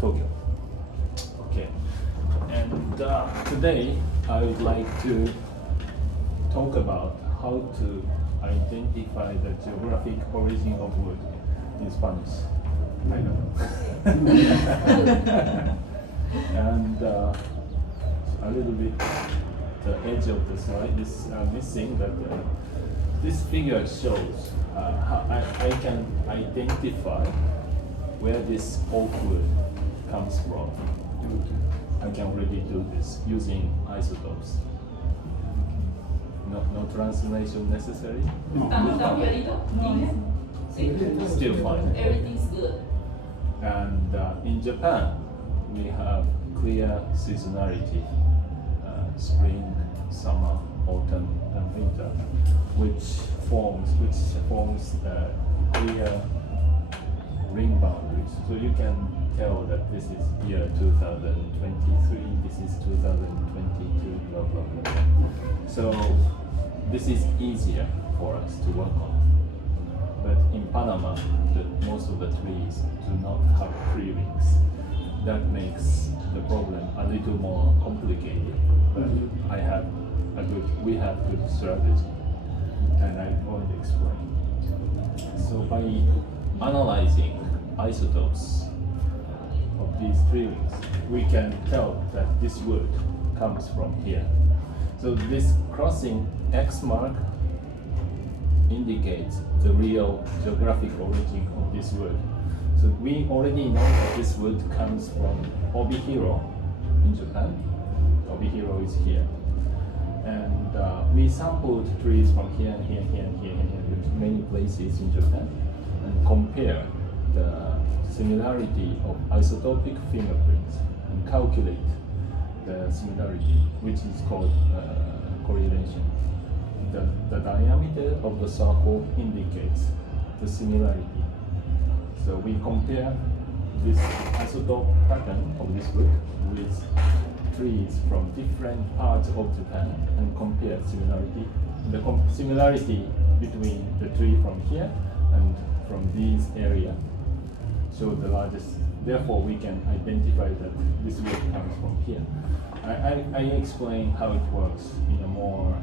Tokyo. Okay, and today I would like to talk about how to identify the geographic origin of wood in Spanish. I know. And a little bit the edge of the slide is missing, but this figure shows how I can identify where this oak wood comes from. I can already do this using isotopes. No translation necessary? Still fine. Everything's good. And in Japan, we have clear seasonality, spring, summer, autumn, and winter, which forms clear ring boundaries. So you can tell that this is year 2023, this is 2022, blah, blah, blah. So this is easier for us to work on. But in Panama, most of the trees do not have tree rings. That makes the problem a little more complicated. But we have good strategy, and I'm going to explain. So by analyzing isotopes of these tree rings, we can tell that this wood comes from here. So this crossing X mark indicates the real geographic origin of this wood. So we already know that this wood comes from Obihiro in Japan. Obihiro is here. And we sampled trees from here and here and here and here and here with many places in Japan and compare the similarity of isotopic fingerprints and calculate the similarity, which is called correlation. The diameter of the circle indicates the similarity. So we compare this isotope pattern of this wood with trees from different parts of Japan and compare similarity. The similarity between the tree from here and from this area show the largest. Therefore, we can identify that this wood comes from here. I explain how it works in a more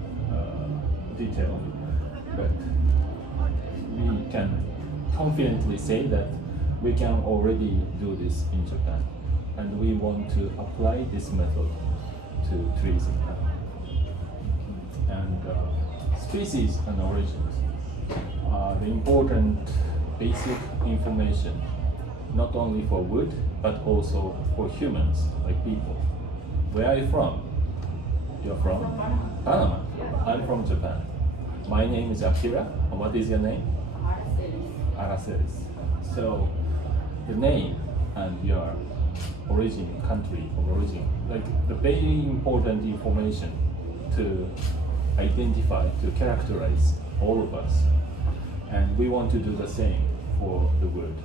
detail, but we can confidently say that we can already do this in Japan, and we want to apply this method to trees in Japan. And species and origins are the important basic information, not only for wood, but also for humans, like people. Where are you from? You're from? Panama. I'm from Japan. My name is Akira. And what is your name? Aracelis. So the name and your origin, country of origin, like the very important information to identify, to characterize all of us. And we want to do the same for the wood.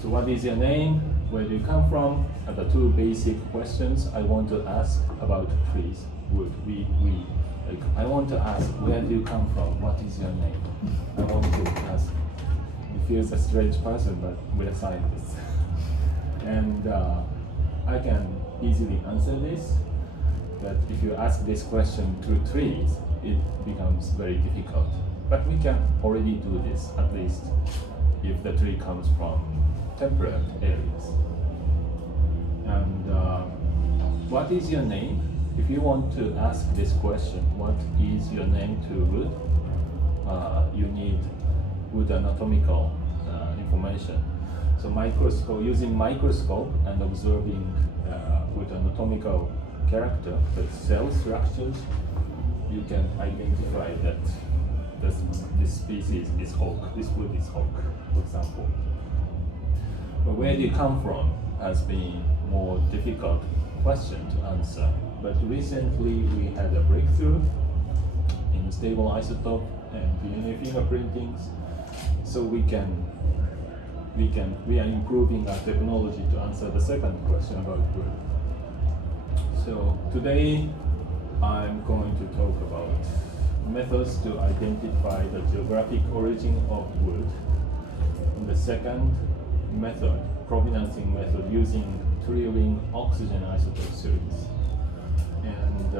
So what is your name? Where do you come from? Are the two basic questions I want to ask about trees, wood. I want to ask, where do you come from? What is your name? I want to ask. He feels a strange person, but we're scientists. And I can easily answer this, but if you ask this question to trees, it becomes very difficult. But we can already do this, at least if the tree comes from temperate areas. And what is your name? If you want to ask this question, what is your name to wood? You need wood anatomical information. So using microscope and observing wood anatomical character, the cell structures, you can identify that this species is oak, this wood is oak, for example. But where do you come from has been more difficult question to answer. But recently we had a breakthrough in stable isotope and DNA fingerprintings, so we are improving our technology to answer the second question about wood. So today I'm going to talk about methods to identify the geographic origin of wood. And the second method provenancing method using trialing oxygen isotope series. And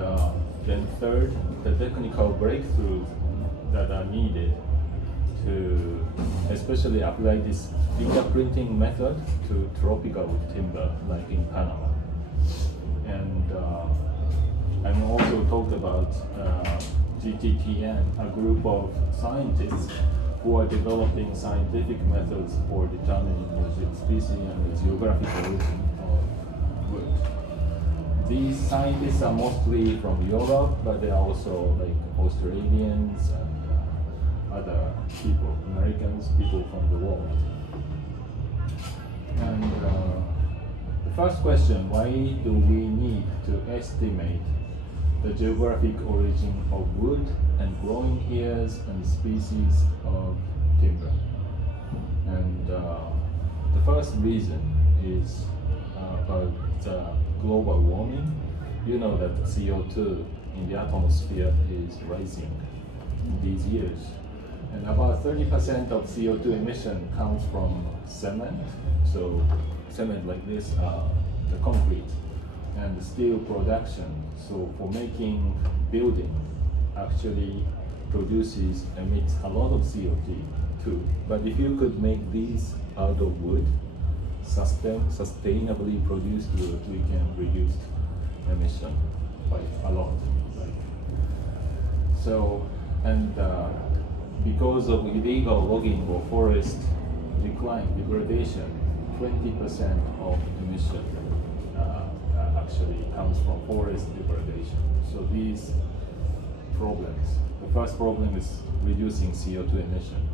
then third, the technical breakthroughs that are needed to especially apply this fingerprinting method to tropical timber, like in Panama. And I also talked about GTTN, a group of scientists who are developing scientific methods for determining the species and the geographic origin of wood. These scientists are mostly from Europe, but they are also like Australians and other people, Americans, people from the world. And the first question, why do we need to estimate the geographic origin of wood and growing areas and species of timber? And the first reason is about global warming. You know that CO2 in the atmosphere is rising in these years. And about 30% of CO2 emission comes from cement. So cement like this, the concrete, and the steel production. So for making building actually emits a lot of CO2 too. But if you could make these out of wood, sustainably produced wood, we can reduce emission by a lot. So, and because of illegal logging or forest degradation, 20% of emission actually comes from forest degradation. So these problems, the first problem is reducing CO2 emission.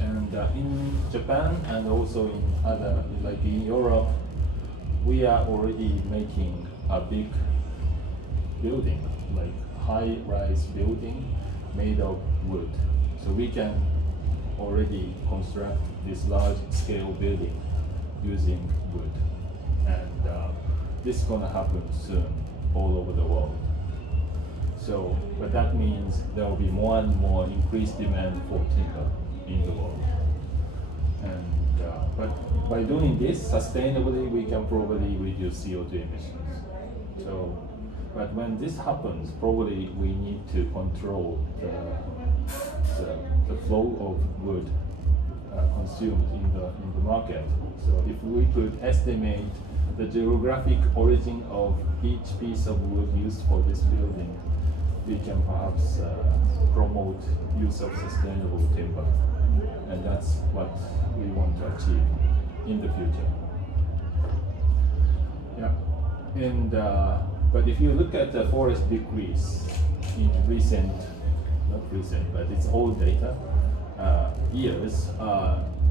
And in Japan and also in other, like in Europe, we are already making a big building, like high-rise building made of wood. So we can already construct this large-scale building using wood. And this is gonna happen soon all over the world. So, but that means there will be more and more increased demand for timber in the world. And but by doing this sustainably, we can probably reduce CO2 emissions. So, but when this happens, probably we need to control the flow of wood consumed in the market. So if we could estimate the geographic origin of each piece of wood used for this building, we can perhaps promote use of sustainable timber. And that's what we want to achieve in the future. Yeah. And but if you look at the forest decrease in not recent, but it's old data, years,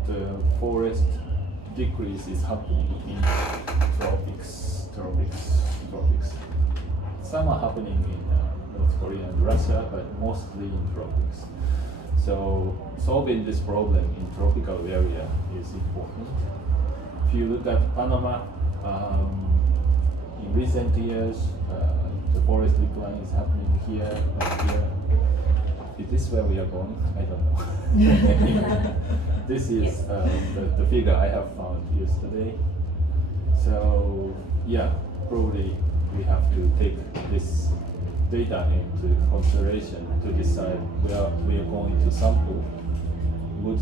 the forest decrease is happening in tropics. Some are happening in North Korea and Russia, but mostly in tropics. So solving this problem in tropical area is important. If you look at Panama, in recent years, the forest decline is happening here and here. Is this where we are going? I don't know. This is the figure I have found yesterday. So yeah, probably we have to take this data into consideration to decide where we are going to sample wood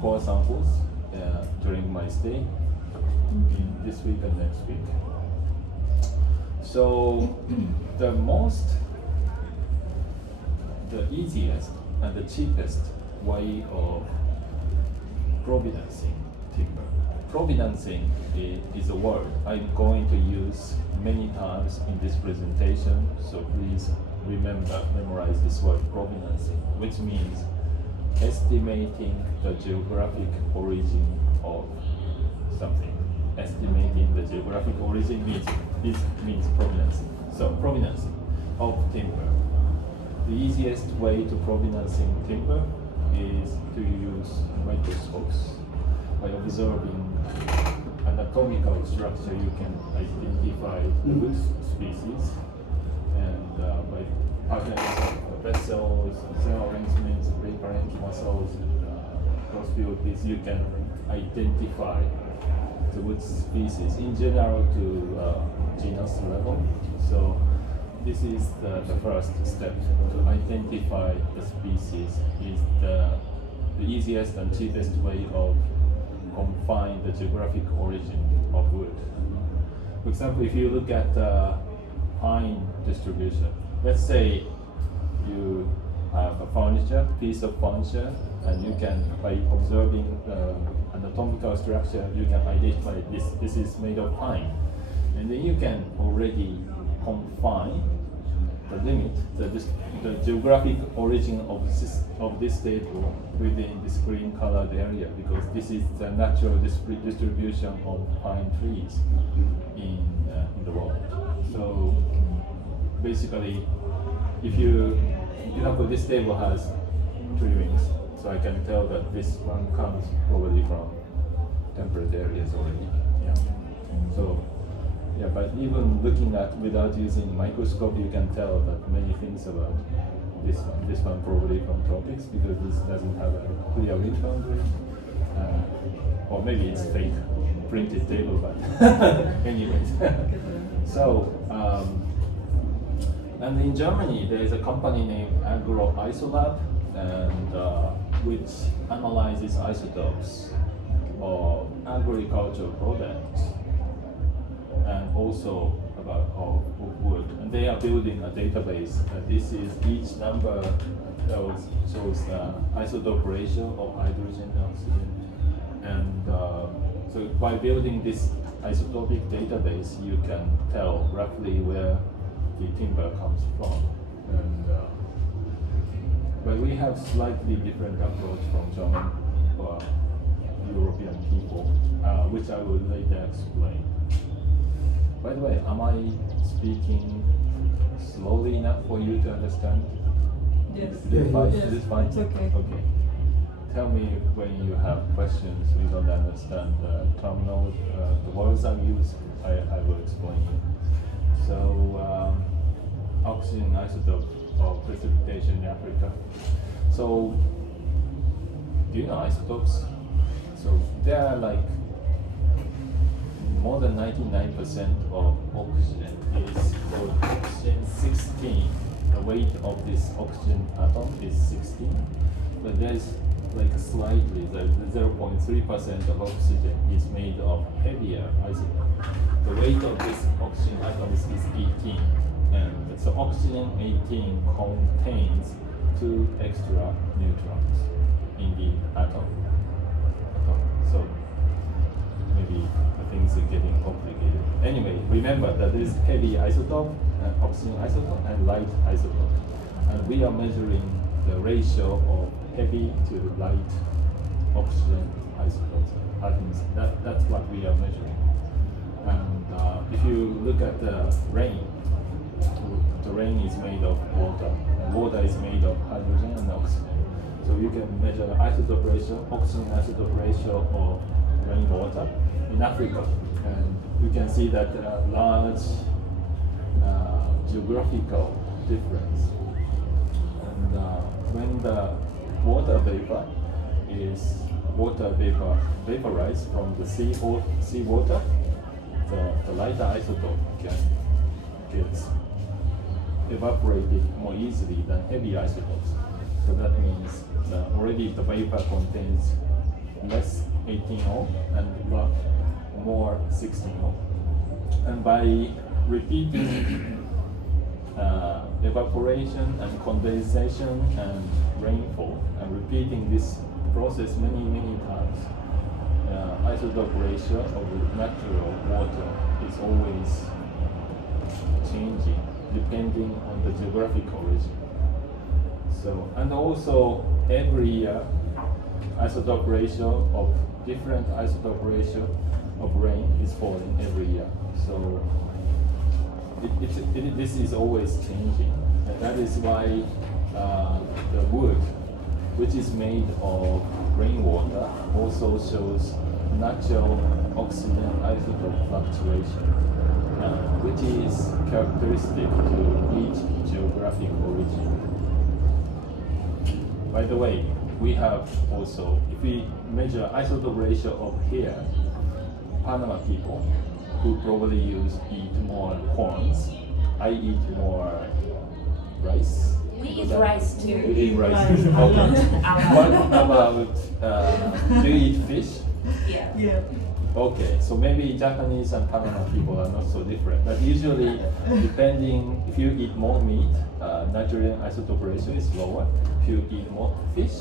core samples during my stay in this week and next week. So the easiest and the cheapest way of provenancing timber. Provenancing is a word I'm going to use many times in this presentation, so please memorize this word, provenancing, which means estimating the geographic origin of something. Estimating the geographic origin means provenancing. So provenancing of timber. The easiest way to provenancing timber is to use microscopes. By observing anatomical structure, you can identify the wood species, and by patterns of vessels, cell arrangements, parench muscles, crossfield piece, you can identify the wood species in general to genus level. So this is the first step to identify the species is the easiest and cheapest way of confine the geographic origin of wood. For example, if you look at the pine distribution, let's say you have a piece of furniture, and you can, by observing anatomical structure, you can identify this is made of pine. And then you can already confine the limit, the geographic origin of this table within this green colored area, because this is the natural distribution of pine trees in the world. So basically, if you, for example, this table has tree rings, so I can tell that this one comes probably from temperate areas already. Yeah. So yeah, but even looking at without using microscope, you can tell that many things about this one. This one probably from tropics because this doesn't have a clear wind boundary, or maybe it's fake printed table, but anyways. So. And in Germany, there is a company named Agro-Isolab, and which analyzes isotopes of agricultural products and also about of wood. And they are building a database. This is each number shows the isotope ratio of hydrogen and oxygen. And so by building this isotopic database, you can tell roughly where the timber comes from. And but we have slightly different approach from German or European people, which I will later explain. By the way, am I speaking slowly enough for you to understand? Yes. Is it fine? Yes. Is it fine? It's okay. Okay. Tell me when you have questions, we don't understand the terminal, the words I use, I will explain it. So, oxygen isotope of precipitation in Africa. So, do you know isotopes? So, there are like more than 99% of oxygen is called oxygen 16. The weight of this oxygen atom is 16, but there's like slightly, the 0.3% of oxygen is made of heavier isotope. The weight of this oxygen atoms is 18, and so oxygen 18 contains 2 extra neutrons in the atom. So maybe things are getting complicated. Anyway, remember that there is heavy isotope, oxygen isotope, and light isotope, and we are measuring the ratio of heavy to light oxygen isotopes atoms. That's what we are measuring. And if you look at the rain is made of water, and water is made of hydrogen and oxygen. So you can measure isotope ratio, oxygen isotope ratio of rainwater in Africa. And you can see that large geographical difference. And when the water vapor vaporized from the seawater, the lighter isotope gets evaporated more easily than heavy isotopes. So that means that already the vapor contains less 18O and more 16O. And by repeating evaporation and condensation and rainfall, and repeating this process many times, isotope ratio of natural water is always changing depending on the geographic origin. So, and also every year isotope ratio of different isotope ratio of rain is falling every year. So this is always changing, and that is why the wood, which is made of rainwater, also shows natural oxygen isotope fluctuation, which is characteristic to each geographic origin. By the way, we have also, if we measure isotope ratio of here, Panama people who probably eat more corns. I eat more rice. We eat rice too. You eat rice. Okay. What about do you eat fish? Yeah. Yeah. Okay, so maybe Japanese and Panama people are not so different, but usually, depending if you eat more meat, nitrogen isotope ratio is lower. If you eat more fish,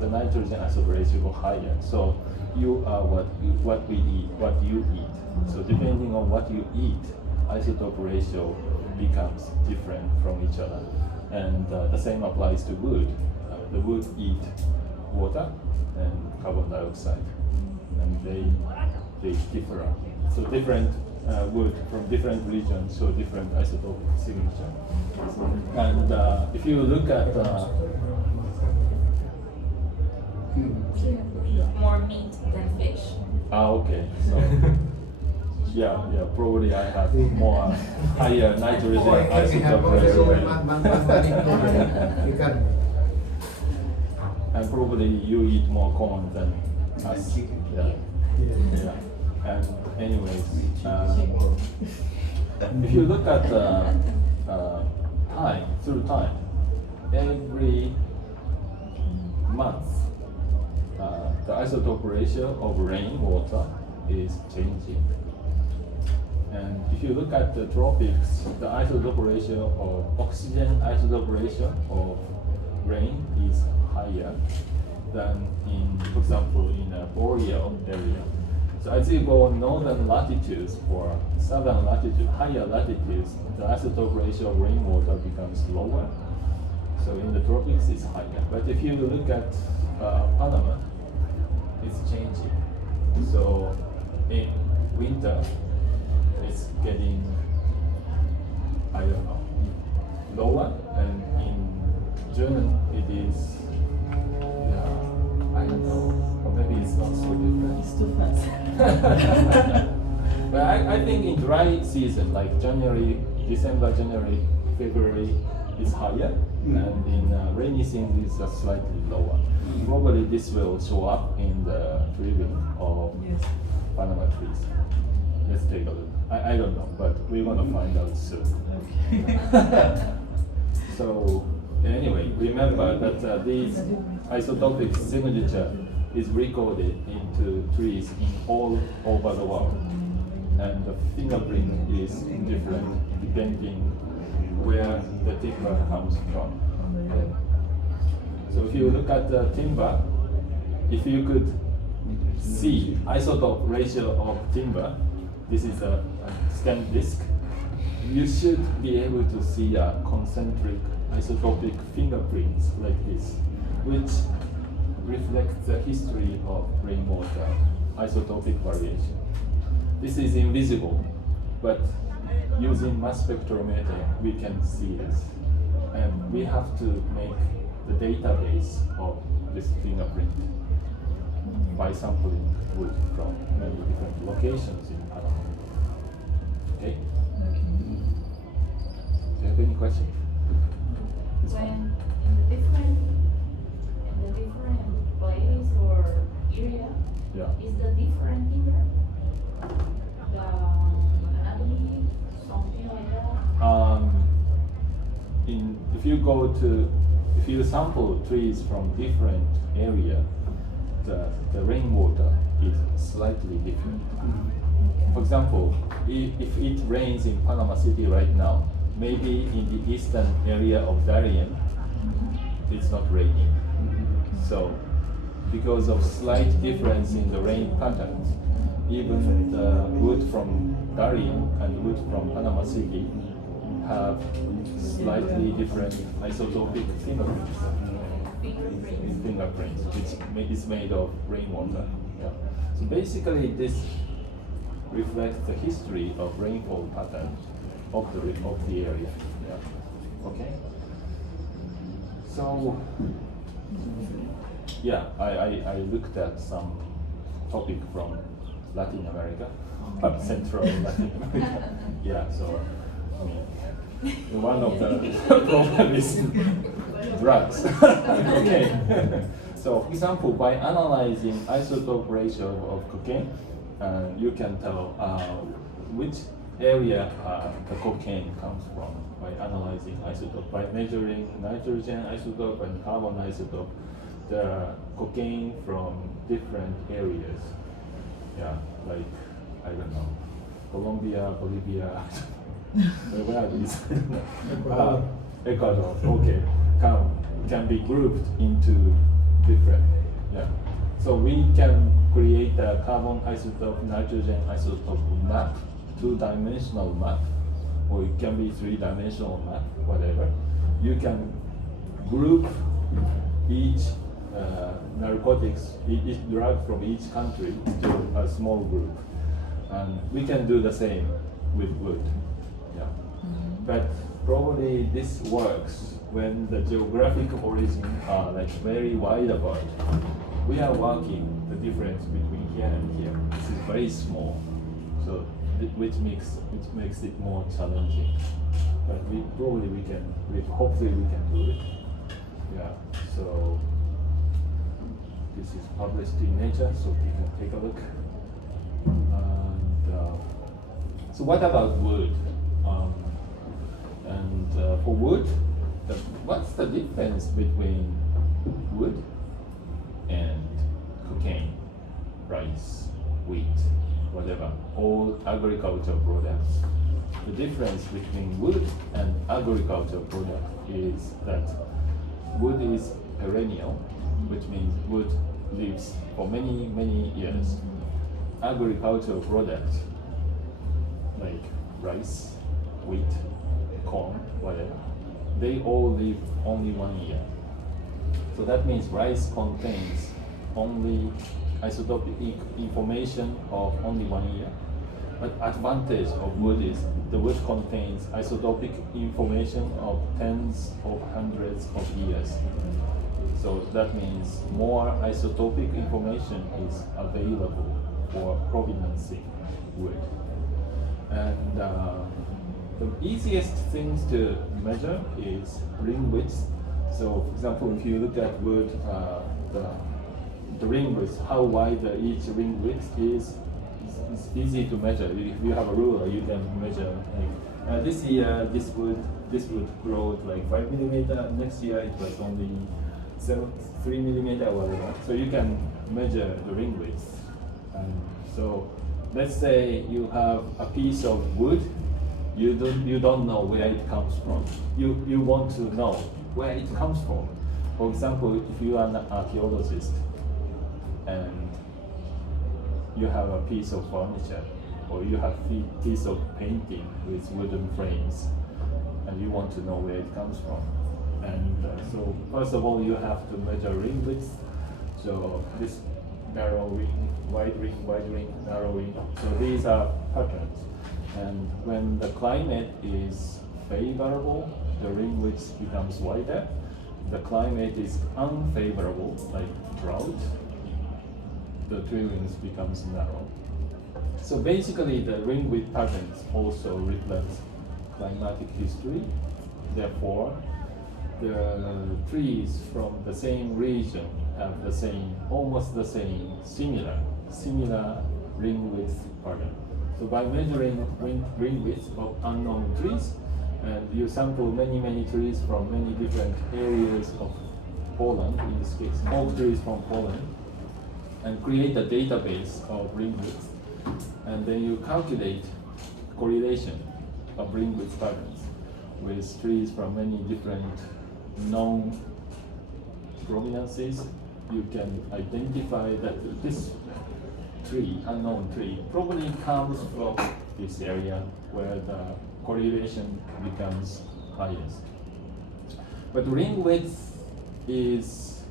the nitrogen isotope ratio go higher. So you are what we eat, what you eat. So depending on what you eat, isotope ratio becomes different from each other, and the same applies to wood. The wood eat water and carbon dioxide, and they differ. So different wood from different regions show different isotope signature. And if you look at More meat than fish. okay, so yeah, probably I have more higher nitrogen isotope ratio, and probably you eat more corn than us. Yeah. And anyways, if you look at time, through time, every month, the isotope ratio of rainwater is changing. And if you look at the tropics, the isotope ratio of oxygen isotope ratio of rain is higher than in, for example, in a boreal area. So as you go northern latitudes or southern latitude, higher latitudes, the isotope ratio of rainwater becomes lower. So in the tropics, it's higher. But if you look at Panama, it's changing. So in winter, it's getting, I don't know, lower, and in June it is, I don't know, or maybe it's not so different. It's too fast. But I think in dry season, like December, January, February, is higher, and in rainy season it's slightly lower. Probably this will show up in the trimming of Panama trees. Let's take a look. I don't know, but we're gonna find out soon. So anyway, remember that these isotopic signature is recorded into trees in all over the world, and the fingerprint is different depending where the timber comes from. Okay? So if you look at the timber, if you could see isotope ratio of timber, this is a stem disk, you should be able to see a concentric isotopic fingerprints like this, which reflects the history of rainwater isotopic variation. This is invisible, but using mass spectrometer we can see this, and we have to make the database of this fingerprint by sampling wood from many different locations in Panama. Okay? Do you have any questions? When in the different place or area, Yeah. is the different timber? The anatomy, something like that? If you sample trees from different area, the rainwater is slightly different. For example, if it rains in Panama City right now, maybe in the eastern area of Darien, it's not raining. So, because of slight difference in the rain patterns, even the wood from Darien and wood from Panama City have slightly different isotopic fingerprints, which is made of rainwater. Yeah. So basically, this reflects the history of rainfall pattern of the area. Yeah. Okay. So yeah, I looked at some topic from Latin America, Central Latin America. Yeah. So I mean, one of the problem is drugs. Okay. So, for example, by analyzing isotope ratio of cocaine, and you can tell which area the cocaine comes from by analyzing isotope, by measuring nitrogen isotope and carbon isotope, the cocaine from different areas. Yeah, like, I don't know, Colombia, Bolivia, where are these? Ecuador, okay, can be grouped into different, yeah. So we can create a carbon isotope, nitrogen isotope map, two-dimensional map, or it can be three-dimensional map, whatever. You can group each narcotics, each drug from each country to a small group. And we can do the same with wood. Yeah. But probably this works when the geographic origin are like very wide apart. We are working the difference between here and here. This is very small, so which makes it more challenging. But hopefully we can do it. Yeah. So this is published in Nature, so you can take a look. And so what about wood? For wood, what's the difference between wood and cocaine, rice, wheat, whatever, all agricultural products? The difference between wood and agricultural product is that wood is perennial, which means wood lives for many, many years. Agricultural products like rice, wheat, corn, whatever, they all live only 1 year. So that means rice contains only isotopic information of only 1 year. But advantage of wood is the wood contains isotopic information of tens of hundreds of years. So that means more isotopic information is available for provenancing wood. And the easiest things to measure is ring width. So, for example, if you look at wood, the ring width, how wide each ring width is easy to measure. If you have a ruler, you can measure. Like, this year, this wood grow like 5 millimeter. Next year, it was only 3 millimeter, whatever. So you can measure the ring width. And so, let's say you have a piece of wood. You don't know where it comes from. You want to know where it comes from. For example, if you are an archaeologist and you have a piece of furniture or you have a piece of painting with wooden frames and you want to know where it comes from. And so first of all, you have to measure ring width. So this narrow ring, wide ring, narrow ring. So these are patterns. And when the climate is favorable, the ring width becomes wider. The climate is unfavorable, like drought, the tree rings becomes narrow. So basically the ring width patterns also reflect climatic history. Therefore, the trees from the same region have almost the same, similar ring width pattern. So by measuring ring width of unknown trees, and you sample many trees from many different areas of Poland, in this case, oak trees from Poland, and create a database of ring width, and then you calculate correlation of ring width patterns with trees from many different known provenances. You can identify that this tree, unknown tree, probably comes from this area where the correlation becomes highest. But ring width is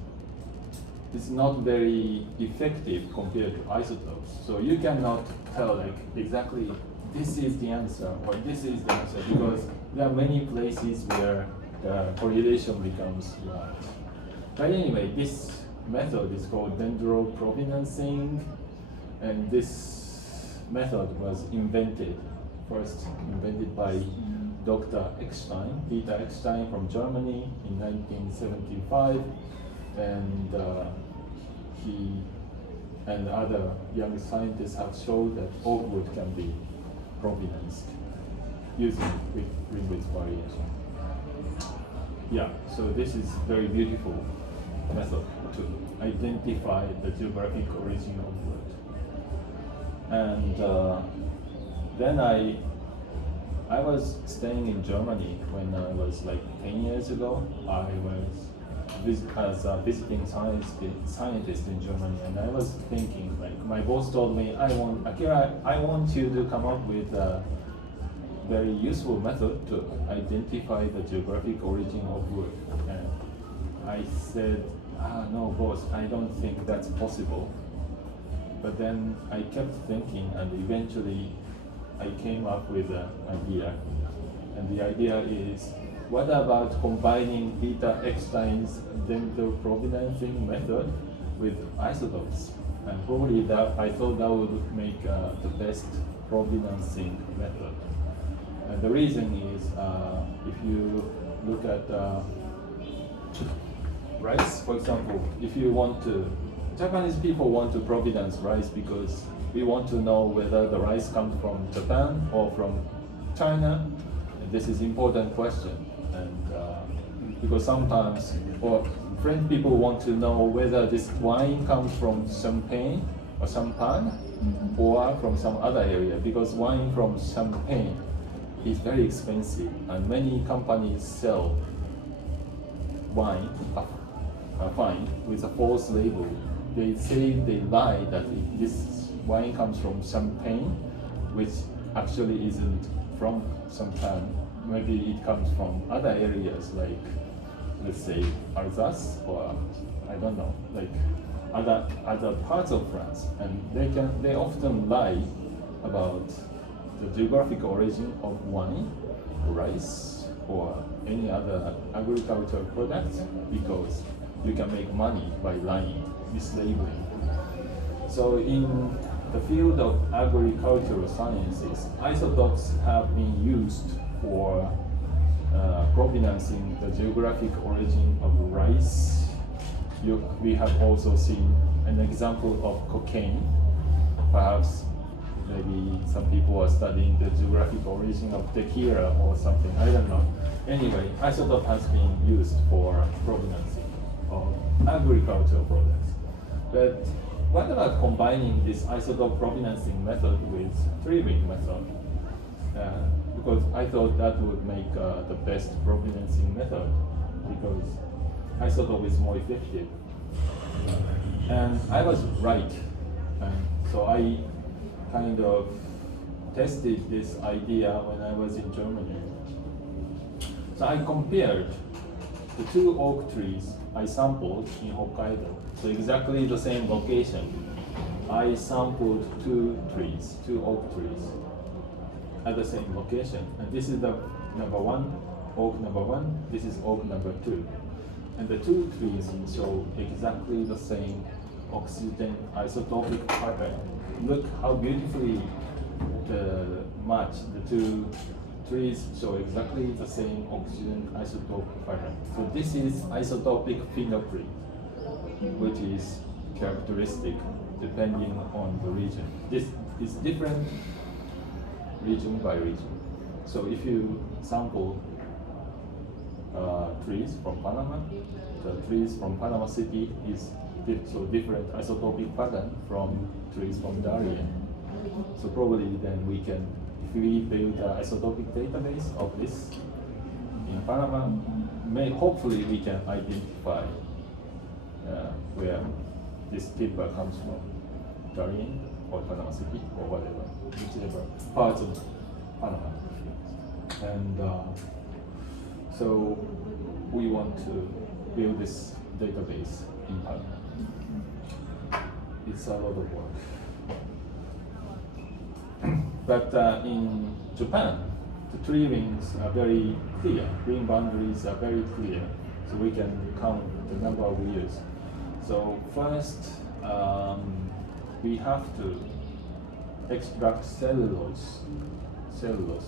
not very effective compared to isotopes. So you cannot tell like exactly this is the answer or this is the answer because there are many places where the correlation becomes large. But anyway, this method is called dendroprovenancing, and this method was first invented by Dr. Peter Eckstein from Germany in 1975, and and other young scientists have shown that oak wood can be provenanced using ring-width variation. Yeah, so this is very beautiful method to identify the geographic origin of wood. And then I was staying in Germany when I was like 10 years ago. I was as a visiting scientist in Germany, and I was thinking, like, my boss told me, Akira, I want you to come up with a very useful method to identify the geographic origin of wood. And I said, no, boss, I don't think that's possible. But then I kept thinking, and eventually I came up with an idea. And the idea is, what about combining Peter Eckstein's dental provenancing method with isotopes? And probably that I thought that would make the best provenancing method. And the reason is, if you look at rice, for example, if you want to, Japanese people want to provenance rice because we want to know whether the rice comes from Japan or from China. And this is important question. And because sometimes, or French people want to know whether this wine comes from Champagne or Champagne or from some other area, because wine from Champagne is very expensive, and many companies sell wine, fine, with a false label. They say they lie that this wine comes from Champagne, which actually isn't from Champagne. Maybe it comes from other areas, like, let's say, Alsace, or I don't know, like other parts of France. And they often lie about the geographic origin of wine, rice, or any other agricultural products, because you can make money by lying, mislabeling. So in the field of agricultural sciences, isotopes have been used for provenancing the geographic origin of rice. We have also seen an example of cocaine. Perhaps maybe some people are studying the geographic origin of tequila or something, I don't know. Anyway, isotope has been used for provenancing of agricultural products. But what about combining this isotope provenancing method with three-ring method? Because I thought that would make the best provenancing method, because isotope is more effective. And I was right. And so I kind of tested this idea when I was in Germany. So I compared the two oak trees I sampled in Hokkaido. So exactly the same location. I sampled two oak trees at the same location. And this is the oak number one, this is oak number two. And the two trees show exactly the same oxygen isotopic pattern. Look how beautifully the two trees show exactly the same oxygen isotope pattern. So this is isotopic fingerprint, which is characteristic depending on the region. This is different region by region. So if you sample trees from Panama, the trees from Panama City is so different isotopic pattern from trees from Darien. So probably then we can, if we build an isotopic database of this in Panama, hopefully we can identify where this timber comes from, Darien or Panama City or whatever, whichever parts of Panama. And so we want to build this database in Panama. It's a lot of work. But in Japan, the tree rings are very clear. Ring boundaries are very clear, so we can count the number of years. So first, we have to extract cellulose.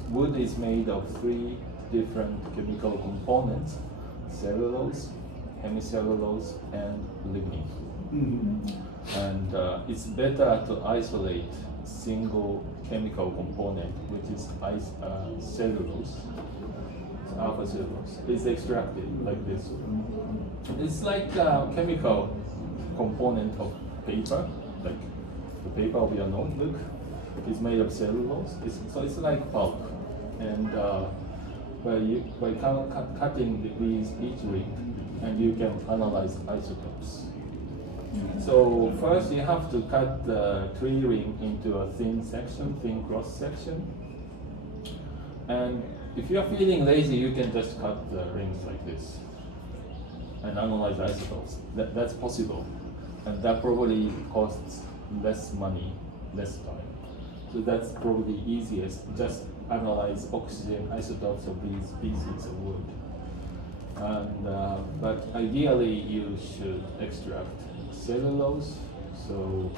Wood is made of three different chemical components: cellulose, hemicellulose, and lignin. And it's better to isolate single chemical component, which is cellulose, alpha cellulose. It's extracted like this. It's like a chemical component of paper, like the paper of your notebook is made of cellulose. So it's like pulp. And by cutting each ring, and you can analyze isotopes. So first you have to cut the tree ring into a thin section, thin cross section. And if you're feeling lazy, you can just cut the rings like this and analyze isotopes. That's possible. And that probably costs less money, less time. So that's probably easiest. Just analyze oxygen isotopes of these species of wood. And, but ideally you should extract cellulose. So,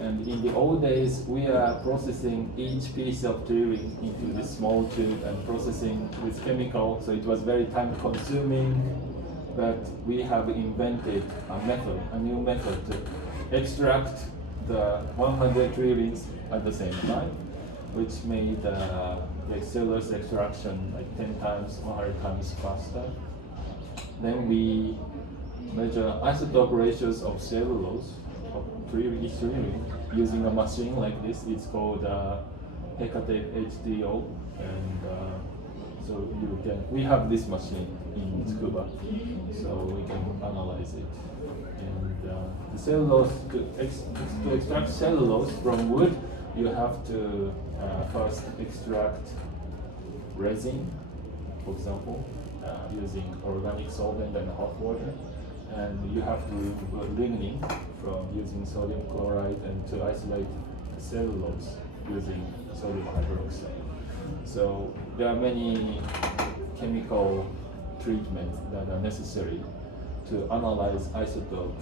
and in the old days, we are processing each piece of tree ring into this small tube and processing with chemical. So it was very time consuming, but we have invented a new method to extract the 100 tree rings at the same time, which made like cellulose extraction like 10 times, 100 times faster. Then we measure isotope ratios of cellulose of each tree ring using a machine like this. It's called Hecatape HTO, and so we have this machine in Tsukuba, so we can analyze it. And the cellulose, to extract cellulose from wood, you have to first extract resin, for example, using organic solvent and hot water. And you have to remove lignin from using sodium chloride and to isolate cellulose using sodium hydroxide. So there are many chemical treatments that are necessary to analyze isotope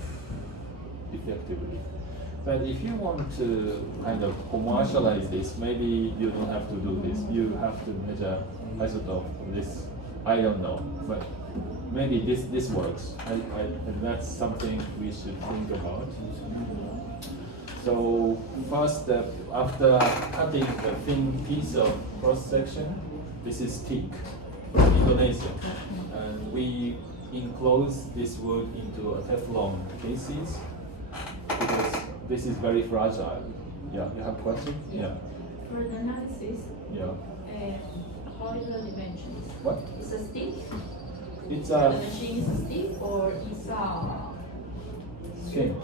effectively. But if you want to kind of commercialize this, maybe you don't have to do this. You have to measure isotope this. I don't know, but maybe this works. And that's something we should think about. So first step, after cutting the thin piece of cross section, this is teak from Indonesia, and we enclose this wood into a Teflon cases because this is very fragile. Yeah, you have a question? Yeah. For the analysis, Yeah. what is the dimensions? What? It's a stick? It's The a machine is a stick or it's a thin.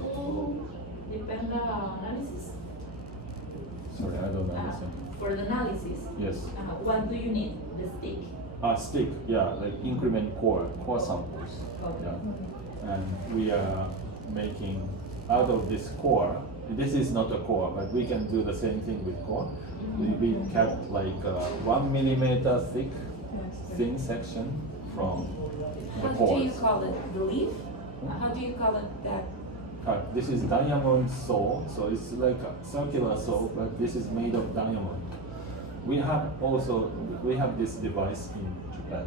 depend the analysis? Sorry, I don't understand. For the analysis, Yes. what do you need? The stick? A stick, yeah, like increment core samples. Okay. Yeah. And we are making out of this core. This is not a core, but we can do the same thing with core. We kept like 1 millimeter thick, thin section from the What core. do you call it? The leaf? How do you call it that? This is diamond saw, so it's like a circular saw, but this is made of diamond. We have this device in Japan,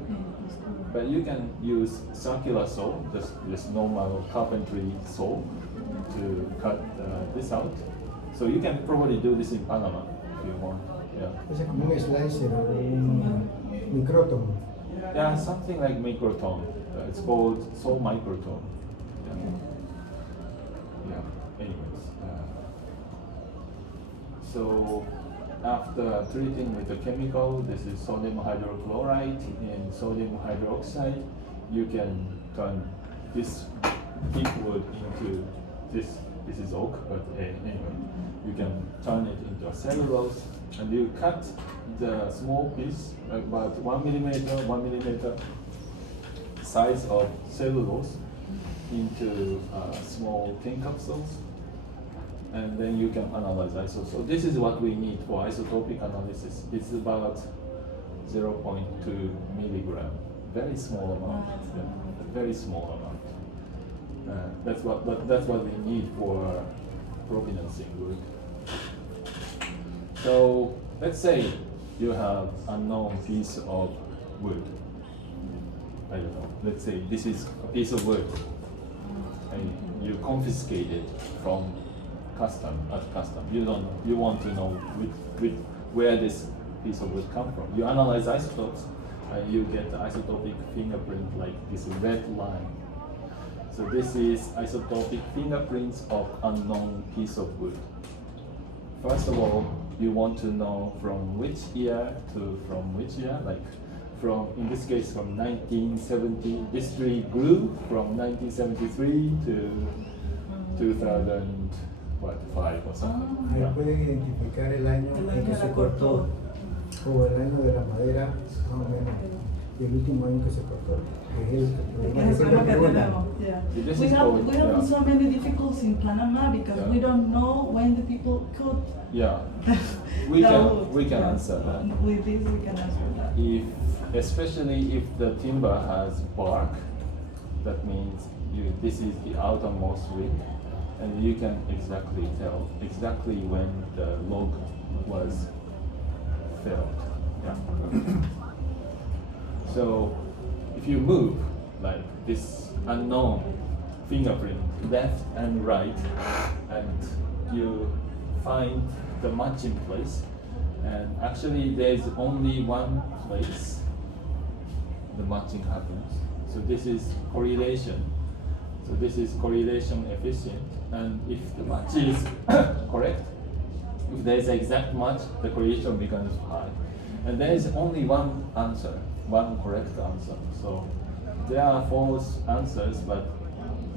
but you can use circular saw, just this normal carpentry saw, to cut this out. So you can probably do this in Panama if you want. Yeah. Es como un slicer o un micrótomo. Yeah, something like microtome. It's called saw microtome. Yeah. Yeah. Anyways, so after treating with the chemical, this is sodium hydrochloride and sodium hydroxide, you can turn this thick wood into this. This is oak, but anyway, you can turn it into a cellulose, and you cut the small piece, about 1 millimeter size of cellulose into small tin capsules, and then you can analyze isotopes. So this is what we need for isotopic analysis. It's about 0.2 milligram, very small amount, yeah, very small amount. That's what we need for provenancing wood. So let's say you have unknown piece of wood. I don't know. Let's say this is a piece of wood. And, you confiscate it from custom at custom. You want to know where this piece of wood come from. You analyze isotopes and you get the isotopic fingerprint like this red line. So this is isotopic fingerprints of unknown piece of wood. First of all, you want to know from which year to from which year, like from, in this case, from 1970, this tree grew from 1973 to 2005 or something. Ahí Yeah. pueden identificar el año en que se cortó o el año de la madera, más o menos, y el último año que se cortó. Que es el Eso es lo que pregunta. tenemos. Yeah. This We is have called- we have yeah. so many difficulties in Panama because Yeah. we don't know when the people cut. Yeah, we the can wood. we can Yeah. answer that. With this, we can answer that. Especially if the timber has bark, that means this is the outermost ring, and you can exactly tell exactly when the log was felled. Yeah. So if you move like this unknown fingerprint left and right, and you find the matching place, and actually there is only one place the matching happens. So this is correlation. So this is correlation efficient, and if the match is correct, if there is exact match, the correlation becomes high. And there is only one answer, one correct answer. So there are false answers, but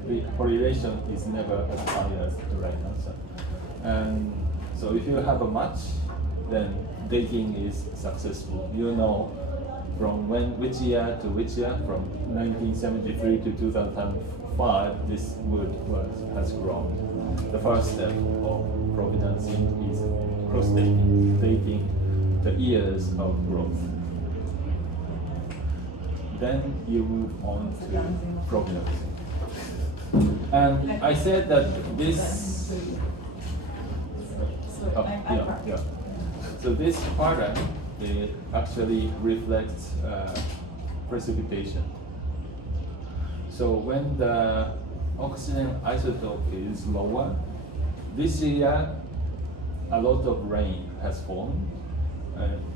the correlation is never as high as the right answer. And so if you have a match, then dating is successful. You know from which year to which year, from 1973 to 2005, this wood has grown. The first step of provenancing is cross-dating, dating the years of growth. Then you move on to provenancing. And I said that this, oh, yeah. So this pattern, it actually reflects precipitation. So when the oxygen isotope is lower, this year a lot of rain has fallen.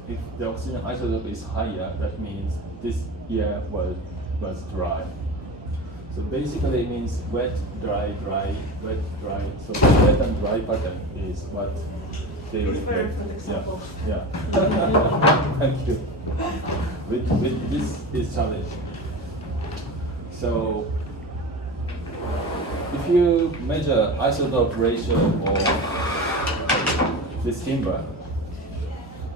If the oxygen isotope is higher, that means this year was dry. So basically it means wet, dry, dry, wet, dry. So the wet and dry pattern is what they It's reflect. very good example. Yeah. Thank you. With this is challenge. So if you measure isotope ratio of this timber,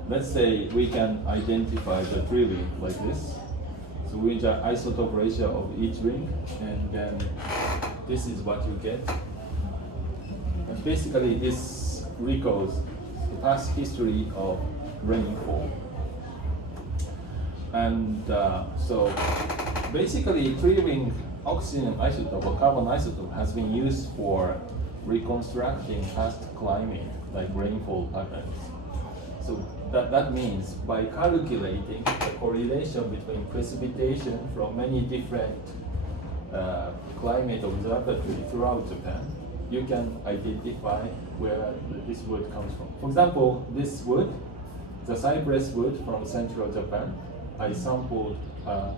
let's say we can identify the tree ring like this. So we measure isotope ratio of each ring, and then this is what you get. And basically this records the past history of rainfall. And so basically tree ring oxygen isotope or carbon isotope has been used for reconstructing past climate, like rainfall patterns. So that means by calculating the correlation between precipitation from many different climate observatory throughout Japan, you can identify where this wood comes from. For example, this wood, the cypress wood from central Japan, I sampled a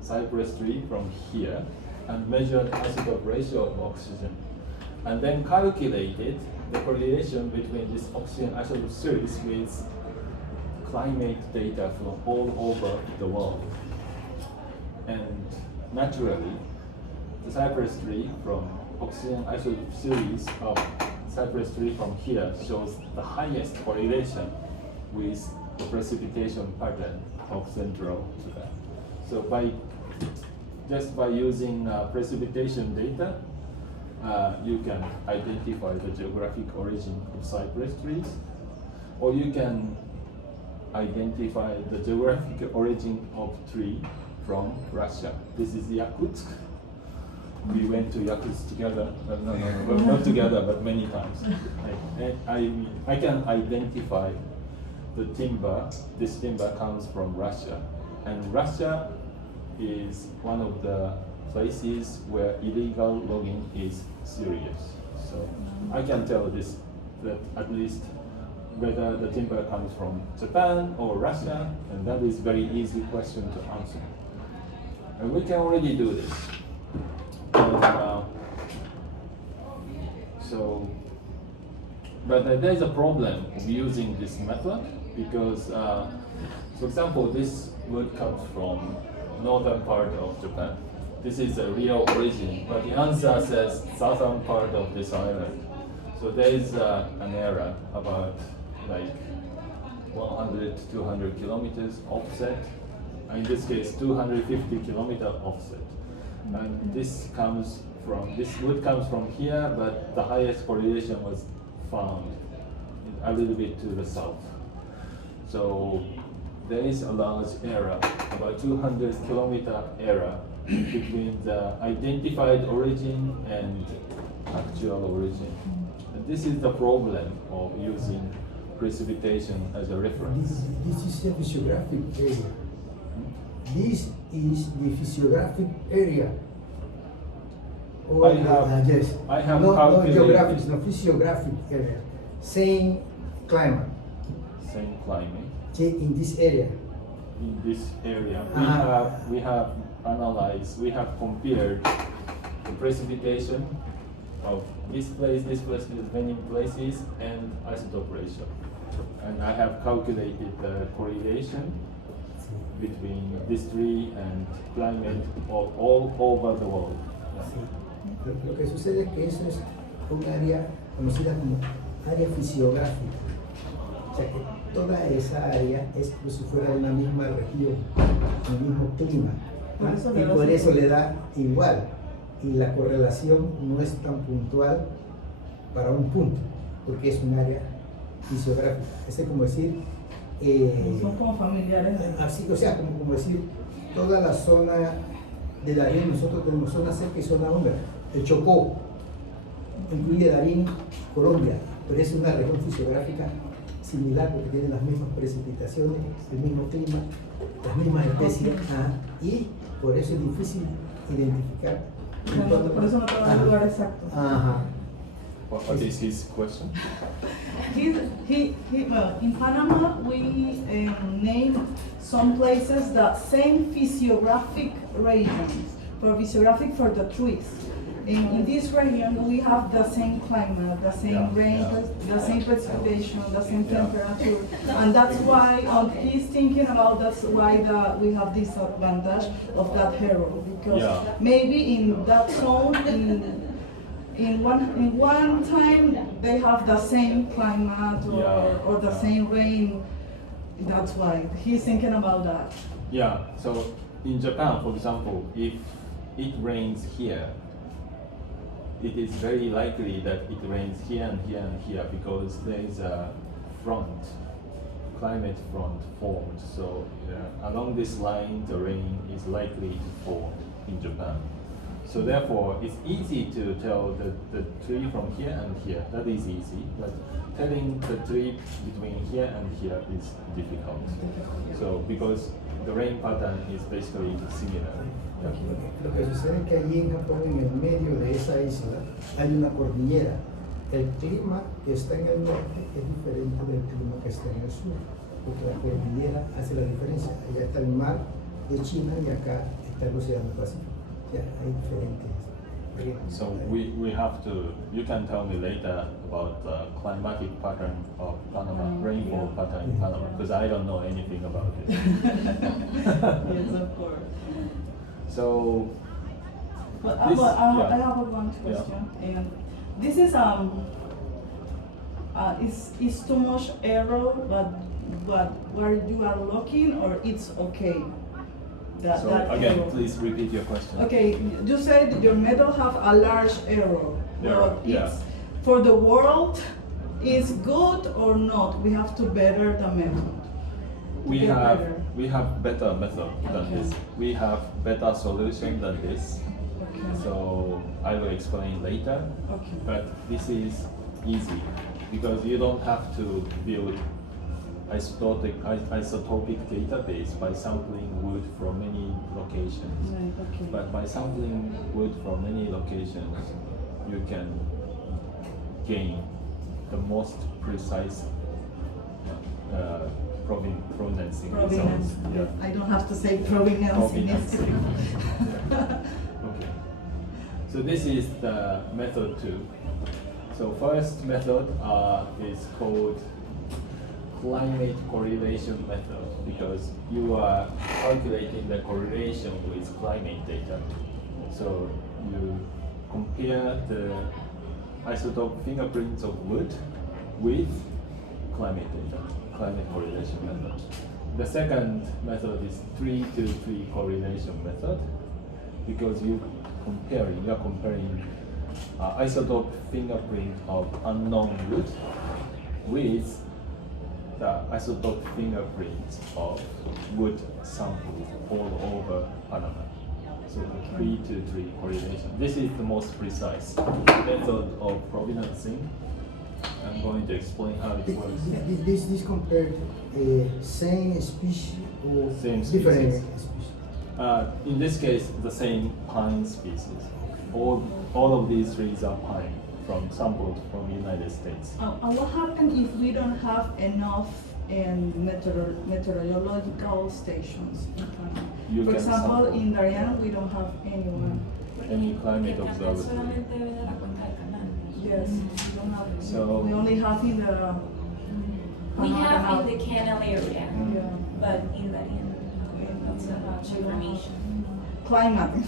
cypress tree from here and measured isotope ratio of oxygen, and then calculated the correlation between this oxygen isotope series with climate data from all over the world. And naturally, the cypress tree from oxygen isotope series of cypress tree from here shows the highest correlation with the precipitation pattern of central Japan. So just by using precipitation data, you can identify the geographic origin of cypress trees, or you can identify the geographic origin of tree from Russia. This is Yakutsk. We went to Yakutsk together, well, not together, but many times. I can identify the timber. This timber comes from Russia, and Russia is one of the places where illegal logging is serious. So I can tell this that at least whether the timber comes from Japan or Russia, and that is very easy question to answer. And we can already do this. And, but there is a problem of using this method because, for example, this wood comes from northern part of Japan. This is a real origin, but the answer says southern part of this island. So there is an error about like 100 to 200 kilometers offset. In this case, 250 kilometer offset. And this wood comes from here, but the highest correlation was found a little bit to the south. So there is a large error, about 200 kilometer error between the identified origin and actual origin. And this is the problem of using precipitation as a reference. This is a physiographic area. This is the physiographic area. Yes. I have no calculated- geographic, no physiographic area. Same climate. Same climate. In this area. In this area, Uh-huh. we have analyzed, we have compared the precipitation of this place, many places, and isotope ratio. And I have calculated the correlation between this tree and climate of all over the world. Sí. Lo que sucede es que eso es un área conocida como área fisiográfica. O sea que toda esa área es como si fuera una misma región, el mismo clima. Por eso le Y da por así. eso le da igual. Y la correlación no es tan puntual para un punto, porque es un área fisiográfica. Es como decir, Son como familiares. así, o sea, como decir, toda la zona de Darín, nosotros tenemos zona seca y zona húmeda. El Chocó incluye Darín, Colombia, pero es una región fisiográfica similar porque tiene las mismas precipitaciones, el mismo clima, las mismas especies, y por eso es difícil identificar. Por eso no te da el lugar exacto. Ajá. What is his question? Well, in Panama, we name some places the same physiographic regions, physiographic for the trees. In this region, we have the same climate, the same Yeah, rain, yeah. the same precipitation, the same Yeah. temperature, and that's why he's thinking about that's why we have this advantage of that hero, because Yeah. maybe in that zone in one time they have the same climate or the Yeah. same rain. That's why he's thinking about that. Yeah, so in Japan, for example, if it rains here, it is very likely that it rains here and here and here because there is a climate front formed. So along this line, the rain is likely to fall in Japan. So therefore, it's easy to tell the tree from here and here. That is easy, but telling the tree between here and here is difficult. So because the rain pattern is basically similar. Yeah. Lo que sucede es que allí en Japón, en el medio de esa isla, hay una cordillera. El clima que está en el norte es diferente del clima que está en el sur, porque la cordillera hace la diferencia. Allá está el mar de China y acá está el océano Pacífico. Ya hay diferentes. So we have to, you can tell me later about the climatic pattern of Panama, rainfall pattern in Panama, because I don't know anything about it. Yes, of course. So, But this- I yeah. have one question. And this is is too much error, but where you are looking, or it's okay. So That again, error. please repeat your question. Okay, you said your method have a large error. Error, But yeah. it's for the world, is good or not? We have to better the method. We Get have better. better method than Okay. this. We have better solution than this. Okay. So I will explain later. Okay. But this is easy because you don't have to build isotopic database by sampling wood from many locations. Right, okay. But by sampling wood from many locations, you can gain the most precise provenancing Provenance. results. Yeah. I don't have to say provenance in this. Okay. So this is the method 2. So first method is called climate correlation method because you are calculating the correlation with climate data. So you compare the isotope fingerprints of wood with climate data, climate correlation method. The second method is 3-to-3 correlation method because you are comparing isotope fingerprint of unknown wood with the isotope fingerprints of wood samples all over Panama. So the 3-to-3 correlation. This is the most precise method of provenancing. I'm going to explain how it works. This compared same species or Same different species. species? In this case, the same pine species. All of these trees are pine sampled from the United States. And what happens if we don't have enough meteorological stations in Panama? You For can example, sample. in Darien, we don't have anyone. Any climate Porque acá observatory. solamente ven a la cuenca del canal. Yes, we don't have. So- we only have in the. We Panama have Canal. in the canal area, Mm. Yeah. but in that it's about information. Climate.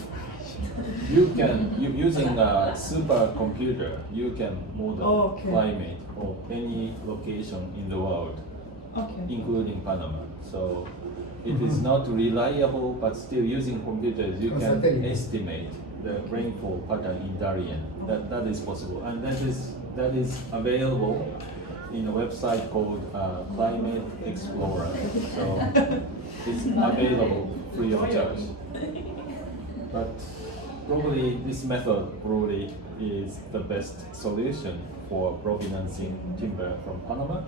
Using a supercomputer, you can model Okay. climate of any location in the world, Okay. including Panama. So it is not reliable, but still using computers, you can Satellite. estimate the rainfall pattern in Darien. That is possible, and that is available in a website called Climate Explorer. So it's available free of charge. But probably this method probably is the best solution for provenancing timber from Panama.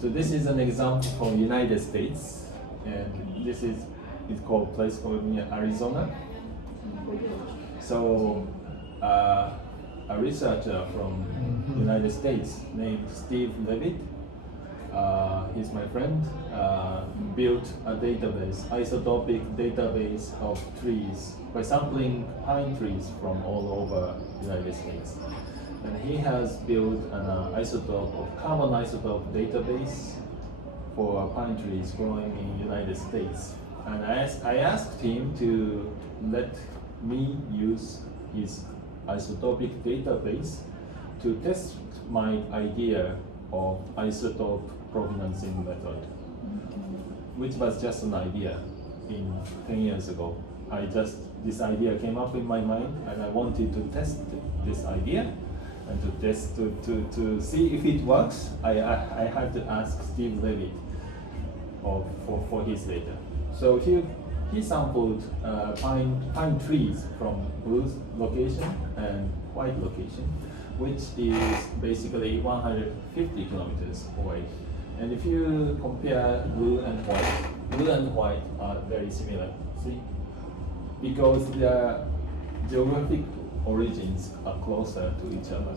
So this is an example from United States, and this is it's called place called near Arizona. So a researcher from United States named Steve Levitt, he's my friend, built a database, isotopic database of trees by sampling pine trees from all over United States. And he has built an carbon isotope database for pine trees growing in United States. And I asked him to let me use his isotopic database to test my idea of isotope provenancing method, which was just an idea in 10 years ago. This idea came up in my mind, and I wanted to test this idea and to see if it works. I had to ask Steve Levitt for his data. So he sampled pine trees from blue location and white location, which is basically 150 kilometers away. And if you compare blue and white are very similar. See, because their geographic origins are closer to each other.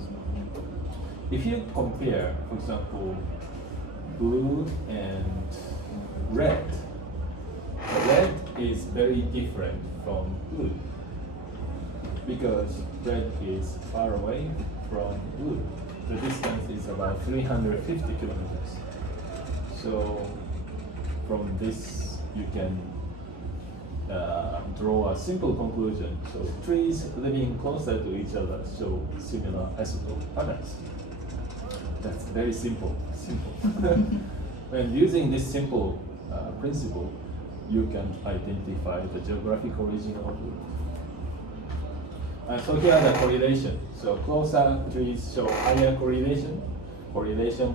If you compare, for example, blue and red, the red is very different from blue because red is far away from blue. The distance is about 350 kilometers. So from this you can draw a simple conclusion. So trees living closer to each other show similar isotope patterns. That's very simple. And using this simple principle, you can identify the geographic origin of wood. And so here are the correlation. So closer trees show higher correlation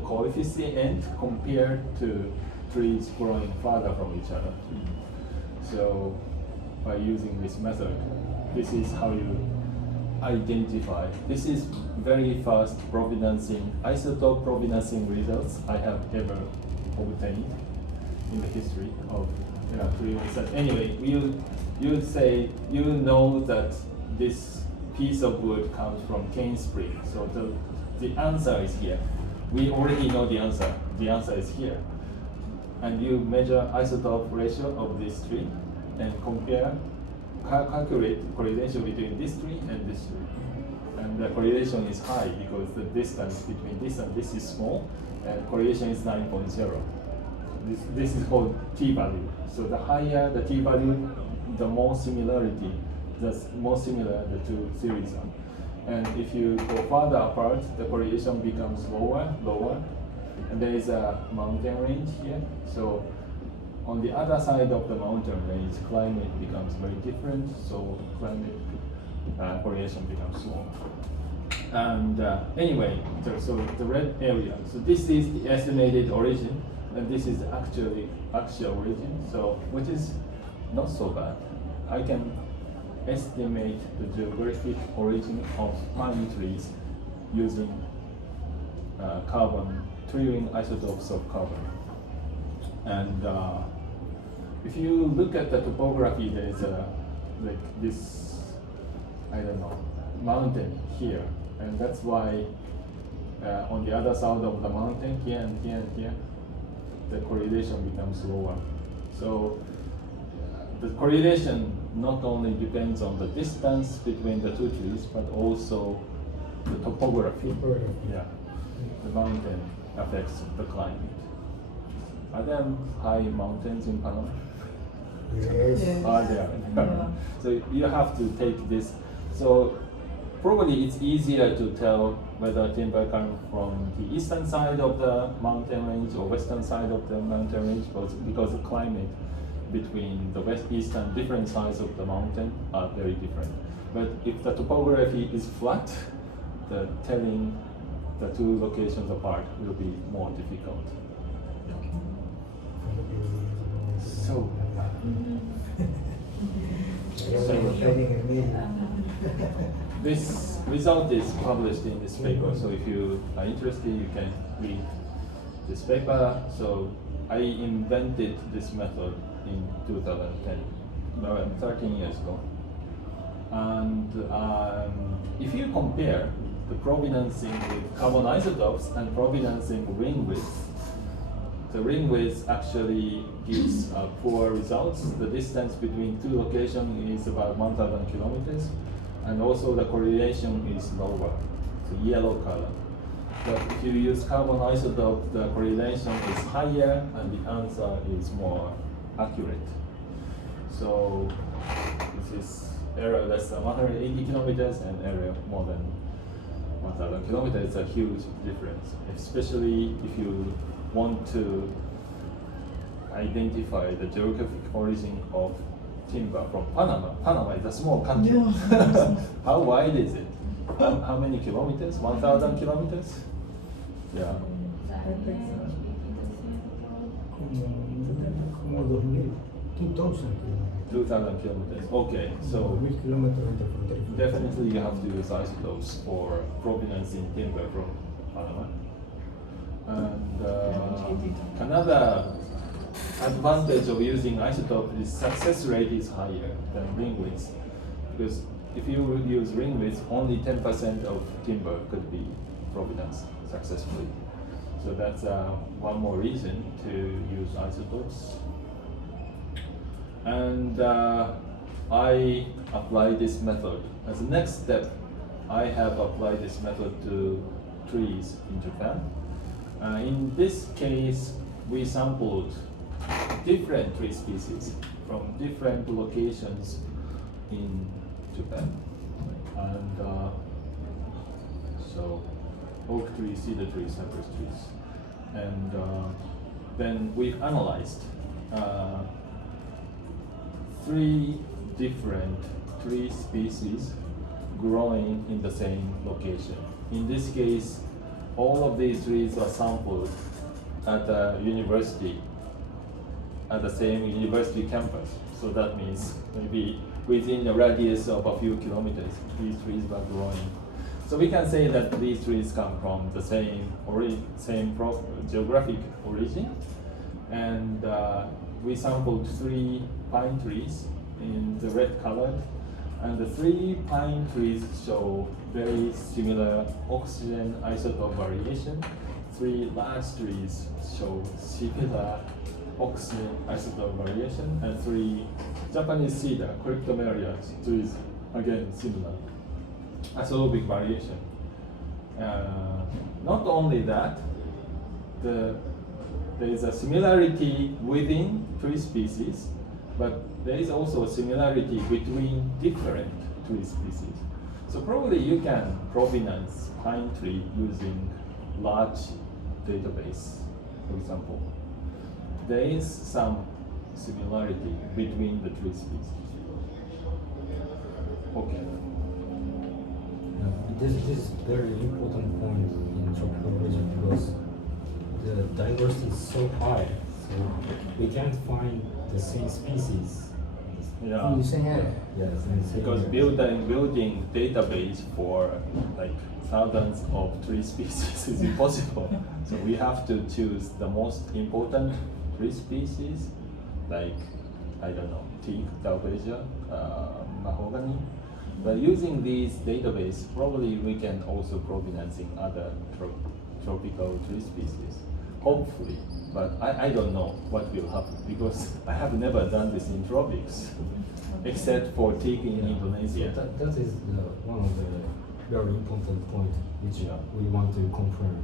coefficient compared to trees growing farther from each other. So by using this method, this is how you identify. This is very fast isotope provenancing results I have ever obtained in the history of tree research. Anyway, you say you know that this piece of wood comes from cane spring. So the answer is here. We already know the answer. The answer is here. And you measure isotope ratio of this tree and compare, calculate correlation between this tree and this tree. And the correlation is high because the distance between this and this is small, and correlation is 9.0. This is called t-value. So the higher the t-value, the more similarity, the more similar the two series are. And if you go further apart, the correlation becomes lower. And there is a mountain range here. So on the other side of the mountain range, climate becomes very different. So climate correlation becomes small. And anyway, so the red area. So this is the estimated origin, and this is actual origin. So which is not so bad. I can estimate the geographic origin of pine trees using carbon, triggering isotopes of carbon. And if you look at the topography, there is like this, I don't know, mountain here, and that's why on the other side of the mountain, here and here and here, the correlation becomes lower. So the correlation not only depends on the distance between the two trees, but also the topography. Yeah, the mountain affects the climate. Are there high mountains in Panama? Yes. Are there? Yeah. So you have to take this. So probably it's easier to tell whether timber comes from the eastern side of the mountain range or western side of the mountain range, because the climate between the east and different sides of the mountain are very different. But if the topography is flat, the telling the two locations apart will be more difficult. So, this result is published in this paper, so if you are interested, you can read this paper. So I invented this method in 2010, around 13 years ago. And if you compare the provenancing with carbon isotopes and provenancing ring width, the ring width actually gives poor results. The distance between two locations is about 1,000 kilometers, and also the correlation is lower, so yellow color. But if you use carbon isotope, the correlation is higher and the answer is more accurate. So this is area less than 180 kilometers and area more than 1,000 kilometers. It's a huge difference, especially if you want to identify the geographic origin of timber from Panama. Panama is a small country. Yeah. How wide is it? How many kilometers? 1,000 kilometers? Yeah. Como 2,000, 2,000 kilómetros. 2,000 kilometers. Okay, so 2,000 kilómetros entre fronteras. definitely you have to use isotopes for provenancing timber from Panama. And another advantage of using isotope is success rate is higher than ring width, because if you use ring width, only 10% of timber could be provenanced successfully. So that's one more reason to use isotopes. And I apply this method. As a next step, I have applied this method to trees in Japan. In this case, we sampled different tree species from different locations in Japan. And so oak trees, cedar trees, cypress trees. And then we've analyzed 3 different tree species growing in the same location. In this case, all of these trees are sampled at a university, at the same university campus. So that means maybe within a radius of a few kilometers, these trees were growing. So we can say that these trees come from the same geographic origin, And we sampled 3 pine trees in the red color, and the 3 pine trees show very similar oxygen isotope variation. 3 large trees show similar oxygen isotope variation, and 3 Japanese cedar, Cryptomeria trees, again similar isotopic variation. Not only that, there is a similarity within tree species, but there is also a similarity between different tree species. So probably you can provenance pine tree using large database, for example. There is some similarity between the tree species. Okay. This is very important point in tropical region because the diversity is so high, so we can't find the same species. Yeah. In the same area. Yes, in the same Because area. building database for like thousands of tree species is impossible. So we have to choose the most important tree species, like I don't know, teak, dalbesia, mahogany. But using these database, probably we can also provenancing other tropical tree species. Hopefully, but I don't know what will happen because I have never done this in tropics, except for teak in Indonesia. That is one of the very important point which Yeah. we want to confirm.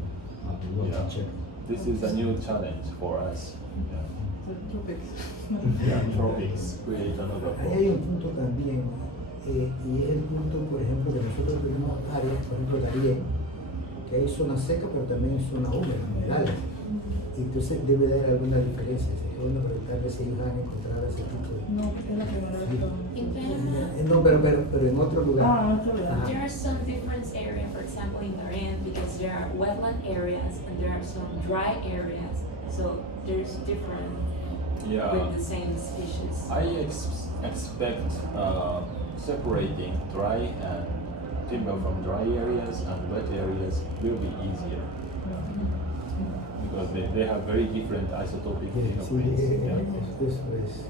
We want Yeah. to check. This is a new challenge for us. Yeah, The tropics. yeah tropics create another Ahí hay un punto también, y es el punto, por ejemplo, que nosotros tenemos áreas, por ejemplo, Darién, que hay zonas secas, pero también zona húmeda, humedales. Y entonces debe de haber alguna diferencia. Sería bueno preguntarle si ellos han encontrado ese tipo de... No, es la primera vez que In Panama, No, pero en otro lugar. Ah, en otro lugar. Ajá. there are some different areas, for example, in Darien, because there are wetland areas and there are some dry areas. So there's different Yeah. with the same species. I expect separating dry and timber from dry areas and wet areas will be easier because they have very different isotopic Sí, fingerprints. Yeah. eso es.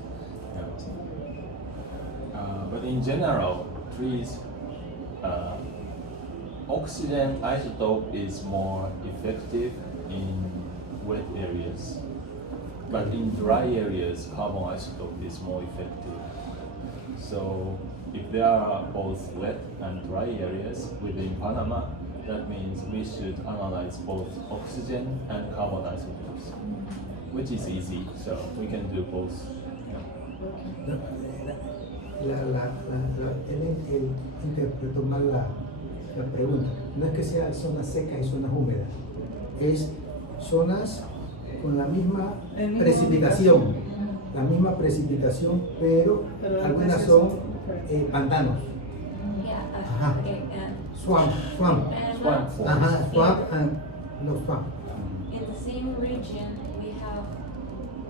Yeah. But in general, trees, oxygen isotope is more effective in wet areas, but in dry areas, carbon isotope is more effective. So if there are both wet and dry areas within Panama, that means we should analyze both oxygen and carbon isotopes, which is easy, so we can do both. Yeah. Él interpretó mal la pregunta. No es que sea zonas secas y zonas húmedas, es zonas con la misma El mismo precipitación, ubicación. la misma precipitación, pero Pero las algunas veces son son diferentes. pantanos, Yeah, Ajá. okay, swamp, Panama, Swamp. ajá, swamp and no swamp. in the same region, we have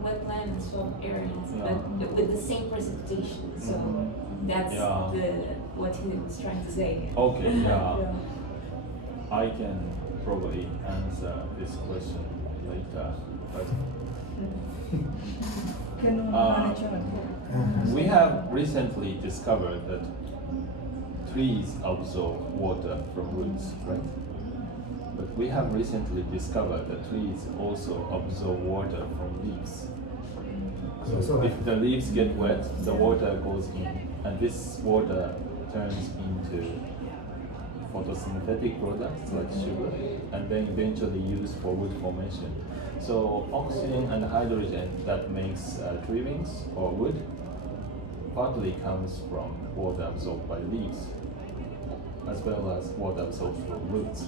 wetland and swamp areas, Yeah. but with the same precipitation. So that's Yeah. what he was trying to say. Okay, yeah. Yeah. I can probably answer this question later. But Que no han hecho nada. Ajá. we have recently discovered that trees absorb water from roots, right? But we have recently discovered that trees also absorb water from leaves. So if the leaves get wet, the water goes in, and this water turns into photosynthetic products like sugar, and then eventually used for wood formation. So oxygen and hydrogen that makes tree rings or wood partly comes from water absorbed by leaves, as well as water absorbed from roots.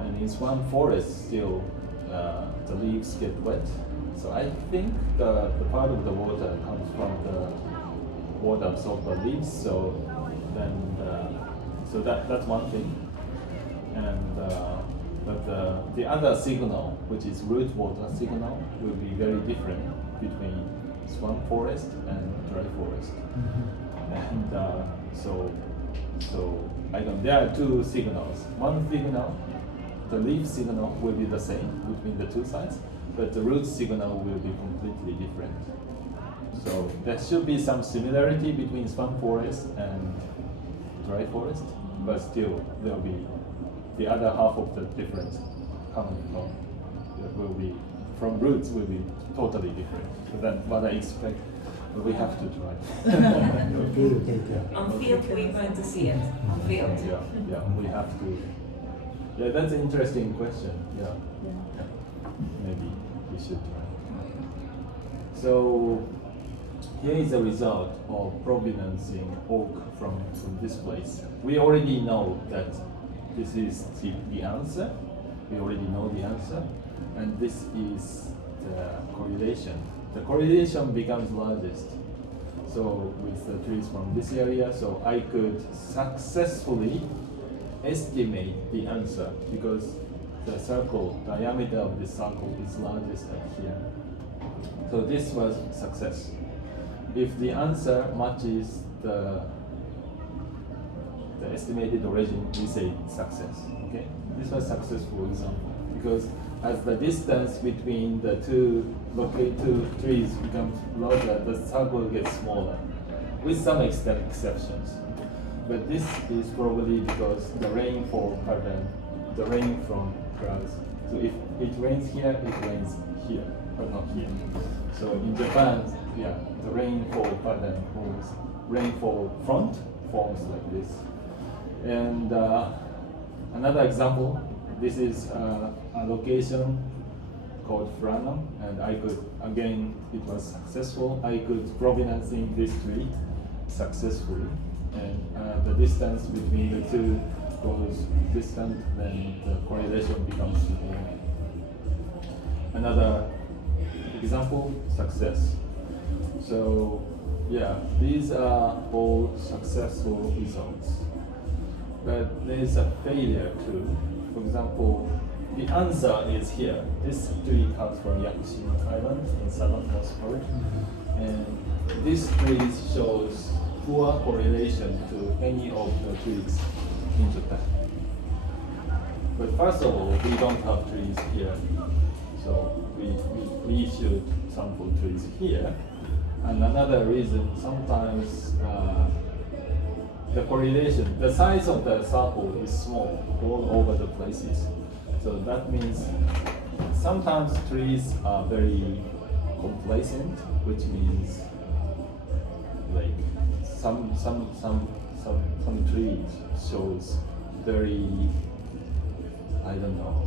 And in swamp forest, still the leaves get wet. So I think the part of the water comes from the water absorbed by leaves. So then, so that's one thing. And but the other signal, which is root water signal, will be very different between swamp forest and dry forest. And so I don't. There are two signals. One signal, the leaf signal, will be the same between the two sides, but the root signal will be completely different. So there should be some similarity between swamp forest and dry forest, but still there will be the other half of the difference coming from will be from roots will be totally different. So that's what I expect. But we have to try. Okay. On field, we're going to see it. On field. Yeah, we have to. Yeah, that's an interesting question. Yeah. Maybe we should try. So here is the result of provenancing oak from this place. We already know that this is the answer. We already know the answer. And this is the correlation. The correlation becomes largest. So with the trees from this area, so I could successfully estimate the answer because the circle, diameter of the circle is largest at here. So this was success. If the answer matches the estimated origin, we say success. Okay, this was successful example because as the distance between the two trees becomes larger, the circle gets smaller, with some exceptions. But this is probably because the rainfall pattern, the rain from clouds. So if it rains here, it rains here, but not here. So in Japan, the rainfall pattern forms, rainfall front forms like this. And another example, this is a location called Franum, and I could, again, it was successful. I could provenancing this tree successfully, and the distance between the two goes distant, then the correlation becomes small. Another example, success. So yeah, these are all successful results. But there is a failure too. For example, the answer is here. This tree comes from Yakushima Island in southernmost part, and this tree shows poor correlation to any of the trees in Japan. But first of all, we don't have trees here, so we should sample trees here. And another reason, sometimes the correlation, the size of the circle is small all over the places. So that means sometimes trees are very complacent, which means like some trees shows very, I don't know,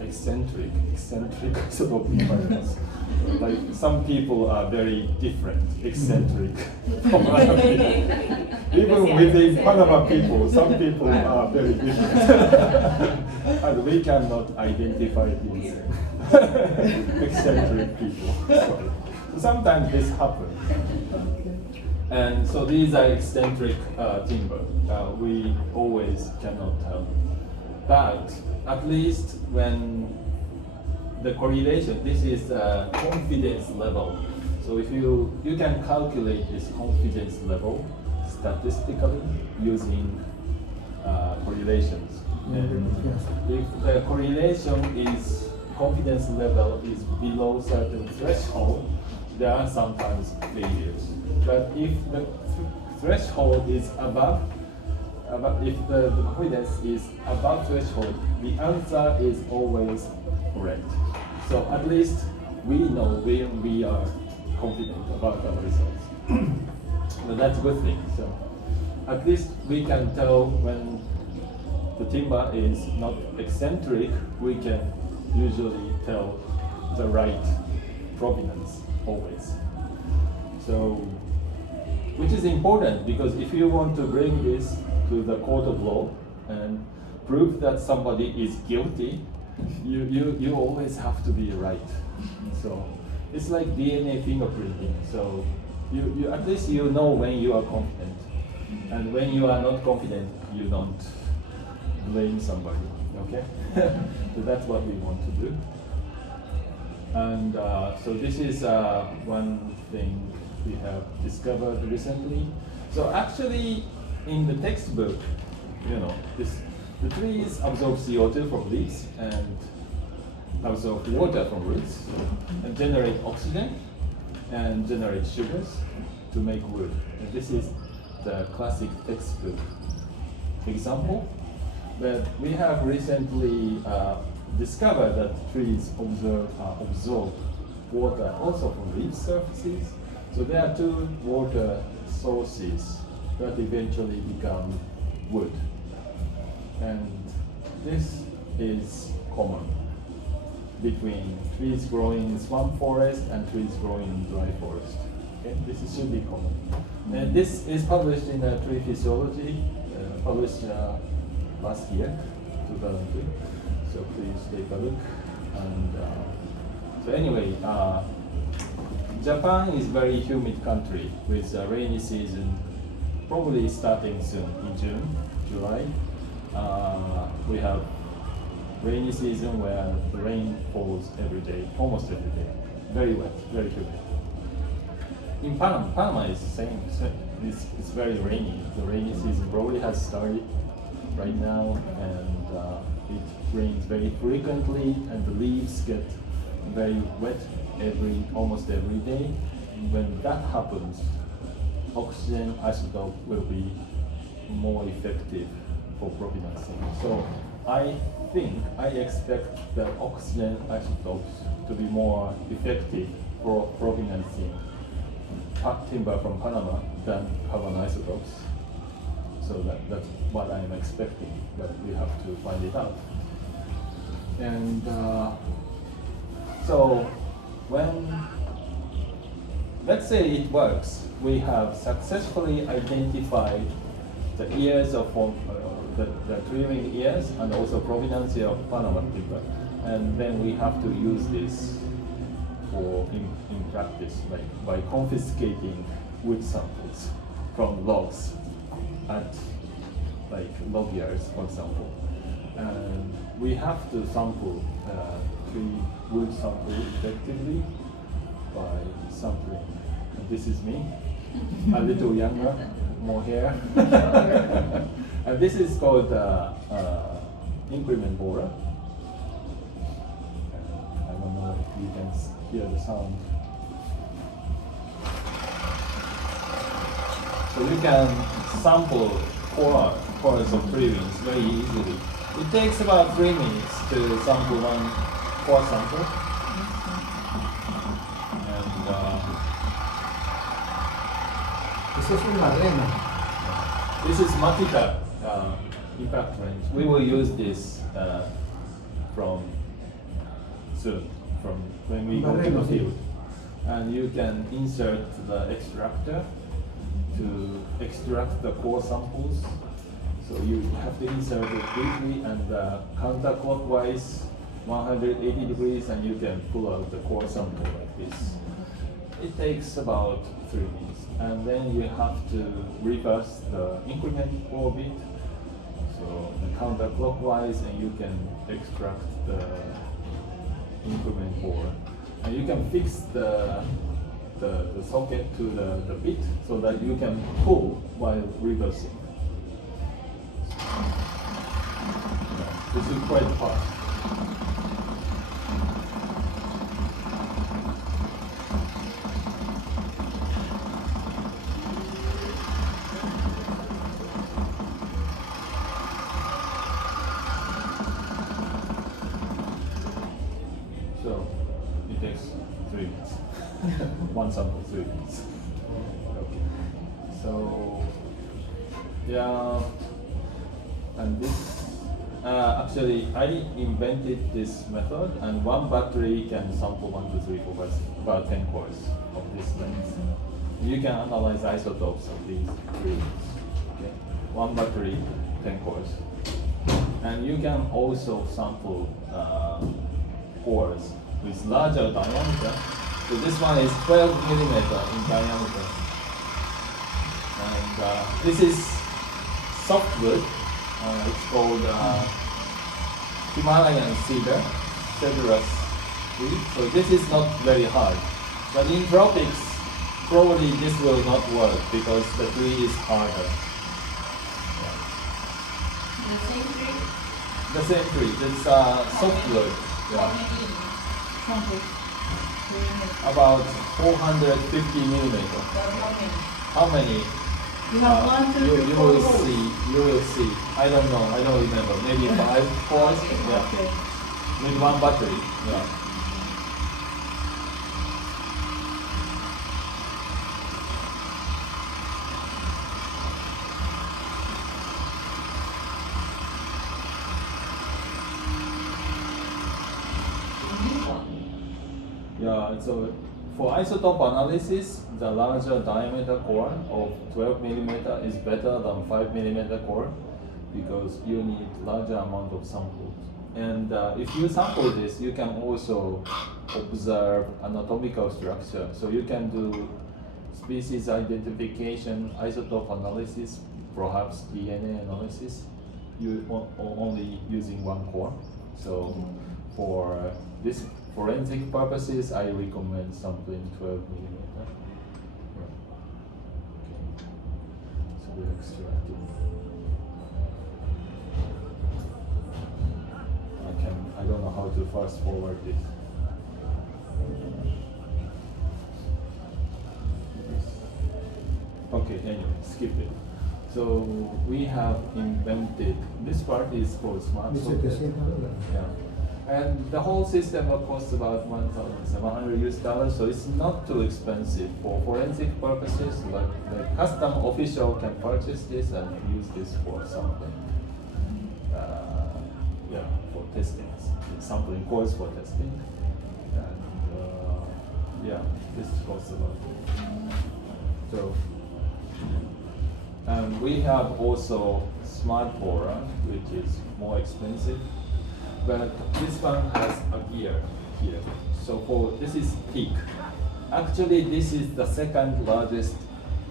eccentric sort of appearance. Like some people are very different, eccentric from other people. Even within Panama people, some people are very different. And we cannot identify these eccentric people. So sometimes this happens. And so these are eccentric timber. We always cannot tell. But at least when the correlation, this is a confidence level. So if you can calculate this confidence level statistically using correlations. And if the correlation is, confidence level is below certain threshold, there are sometimes failures. But if the threshold is above, if the confidence is above threshold, the answer is always correct. So at least we know where we are confident about our results. So that's a good thing. So at least we can tell when the timber is not eccentric, we can usually tell the right provenance always. So, which is important because if you want to bring this to the court of law and prove that somebody is guilty, you always have to be right. So it's like DNA fingerprinting. So you at least you know when you are confident, and when you are not confident, you don't blame somebody. Okay, so that's what we want to do. And so this is one thing we have discovered recently. So actually, in the textbook, the trees absorb CO2 from leaves, and absorb water from roots and generate oxygen and generate sugars to make wood. And this is the classic textbook example. But we have recently discovered that trees absorb water also from leaf surfaces. So there are two water sources that eventually become wood. And this is common between trees growing in swamp forest and trees growing in dry forest. Okay? Should be common. And this is published in Tree Physiology, published last year, 2003. So please take a look. And so anyway, Japan is very humid country with a rainy season probably starting soon in June, July. We have rainy season where the rain falls every day, almost every day. Very wet, very humid. In Panama is the same. It's very rainy. The rainy season probably has started right now, and it rains very frequently, and the leaves get very wet almost every day. When that happens, oxygen isotope will be more effective for propinancing. So I expect the oxygen isotopes to be more effective for propinancing timber from Panama than carbon isotopes. So that's what I'm expecting, but we have to find it out. And so when, let's say it works, we have successfully identified the years of the trimming years and also provenance of Panama timber, and then we have to use this in practice, like by confiscating wood samples from logs at like log yards, for example. And we have to sample wood sample effectively by sampling. And this is me, a little younger, more hair. And this is called increment borer. I don't know if you can hear the sound. So you can sample cores of tree rings very easily. It takes about 3 minutes to sample one core sample. And Eso es una rema. this is Matica impact range. We will use this from soon, from when we go to the field. And you can insert the extractor to extract the core samples. So you have to insert it quickly and counterclockwise 180 degrees, and you can pull out the core sample like this. It takes about 3 minutes. And then you have to reverse the increment orbit. So the counterclockwise, and you can extract the increment core. And you can fix the socket to the bit so that you can pull while reversing. This is quite fast. So it takes 3 minutes. One sample, 3 minutes. Okay. So yeah, and this actually I invented this method, and one battery can sample 1, 2, 3, 4, 5, about 10 cores of this length. You can analyze isotopes of these trees. Okay, one battery, 10 cores, and you can also sample cores with larger diameter. So this one is 12 millimeter in diameter, and this is softwood. It's called Himalayan cedar, cedrus tree. So this is not very hard, but in tropics, probably this will not work because the tree is harder. The same tree? The same tree. It's softwood. How many samples? About 450 millimeter. That's how many? How many? You have one, two, you, three, you four will holes. see. You will see. I don't know. I don't remember. Maybe 5 cores. Yeah. Okay. With one battery. Yeah. Yeah, so for isotope analysis, the larger diameter core of 12 millimeter is better than 5 millimeter core because you need larger amount of samples. And if you sample this, you can also observe anatomical structure. So you can do species identification, isotope analysis, perhaps DNA analysis, only using one core. So for this forensic purposes, I recommend sampling 12 millimeter. Okay. So we're extracting. I don't know how to fast forward this. Okay, anyway, skip it. So we have invented, this part is called smart socket. $1,700. Yeah. And the whole system will cost about $1,700, so it's not too expensive for forensic purposes. Like the custom official can purchase this and use this for sampling. Yeah, for testing, sampling cores for testing. And yeah, this costs about. So, and we have also smart borer, which is more expensive. But this one has Akira here. So for this is teak. Actually, this is the second largest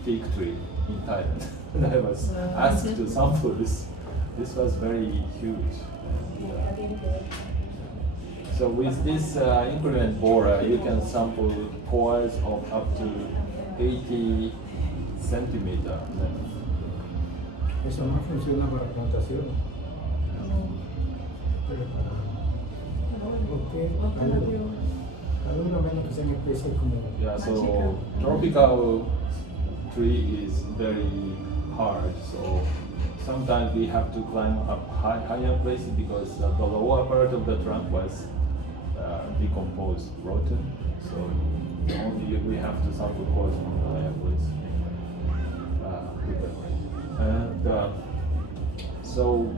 teak tree in Thailand. And I was asked to sample this. This was very huge. And, so with this increment borer, you can sample cores of up to 80 centimeter length. Eso no funciona para plantación. Porque algunos menos que sean especies como Yeah, so tropical tree is very hard. So sometimes we have to climb up higher places because the lower part of the trunk was decomposed, rotten. So only we have to sample cores from the higher place. And so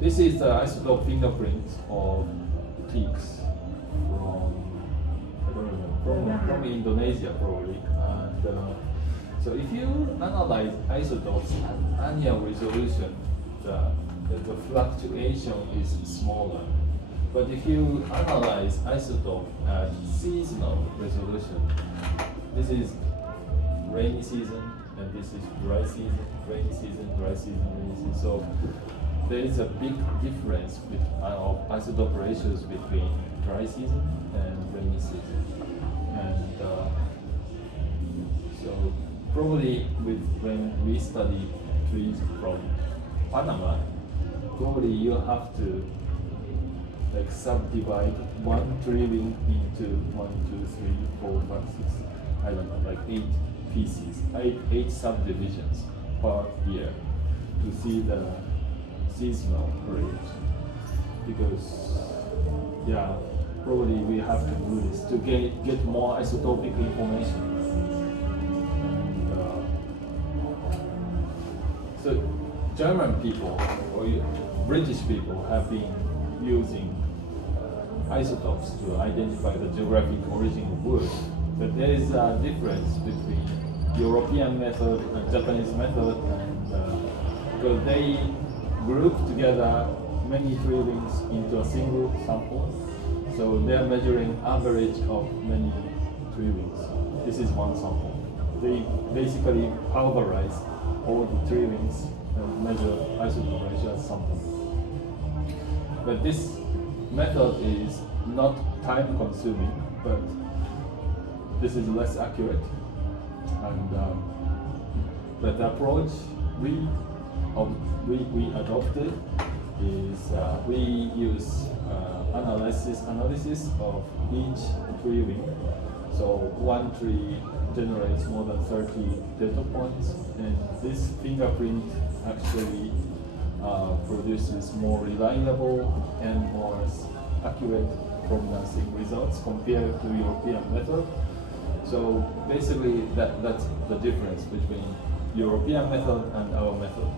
this is the isotope fingerprint of teaks from, I don't remember, from Indonesia probably. And so if you analyze isotopes at annual resolution, the fluctuation is smaller. But if you analyze isotope at seasonal resolution, this is rainy season, and this is dry season, rainy season, dry season, rainy season. So there is a big difference of isotope ratios between dry season and rainy season. And so probably when we study trees from Panama, probably you have to like subdivide one tree ring into 1, 2, 3, 4, 5, 6, I don't know, like 8 pieces, 8 subdivisions per year to see the seasonal rate. Because yeah, probably we have to do this to get more isotopic information. And so German people or British people have been using isotopes to identify the geographic origin of wood. But there is a difference between European method and Japanese method, and because they group together many tree rings into a single sample. So they are measuring average of many tree rings. This is one sample. They basically pulverize all the tree rings and measure isotope ratio as sample. But this method is not time consuming, but this is less accurate. And but the approach we adopted is we use analysis of each tree ring. So one tree generates more than 30 data points, and this fingerprint actually produces more reliable and more accurate provenance results compared to European method. So basically that's the difference between European method and our method.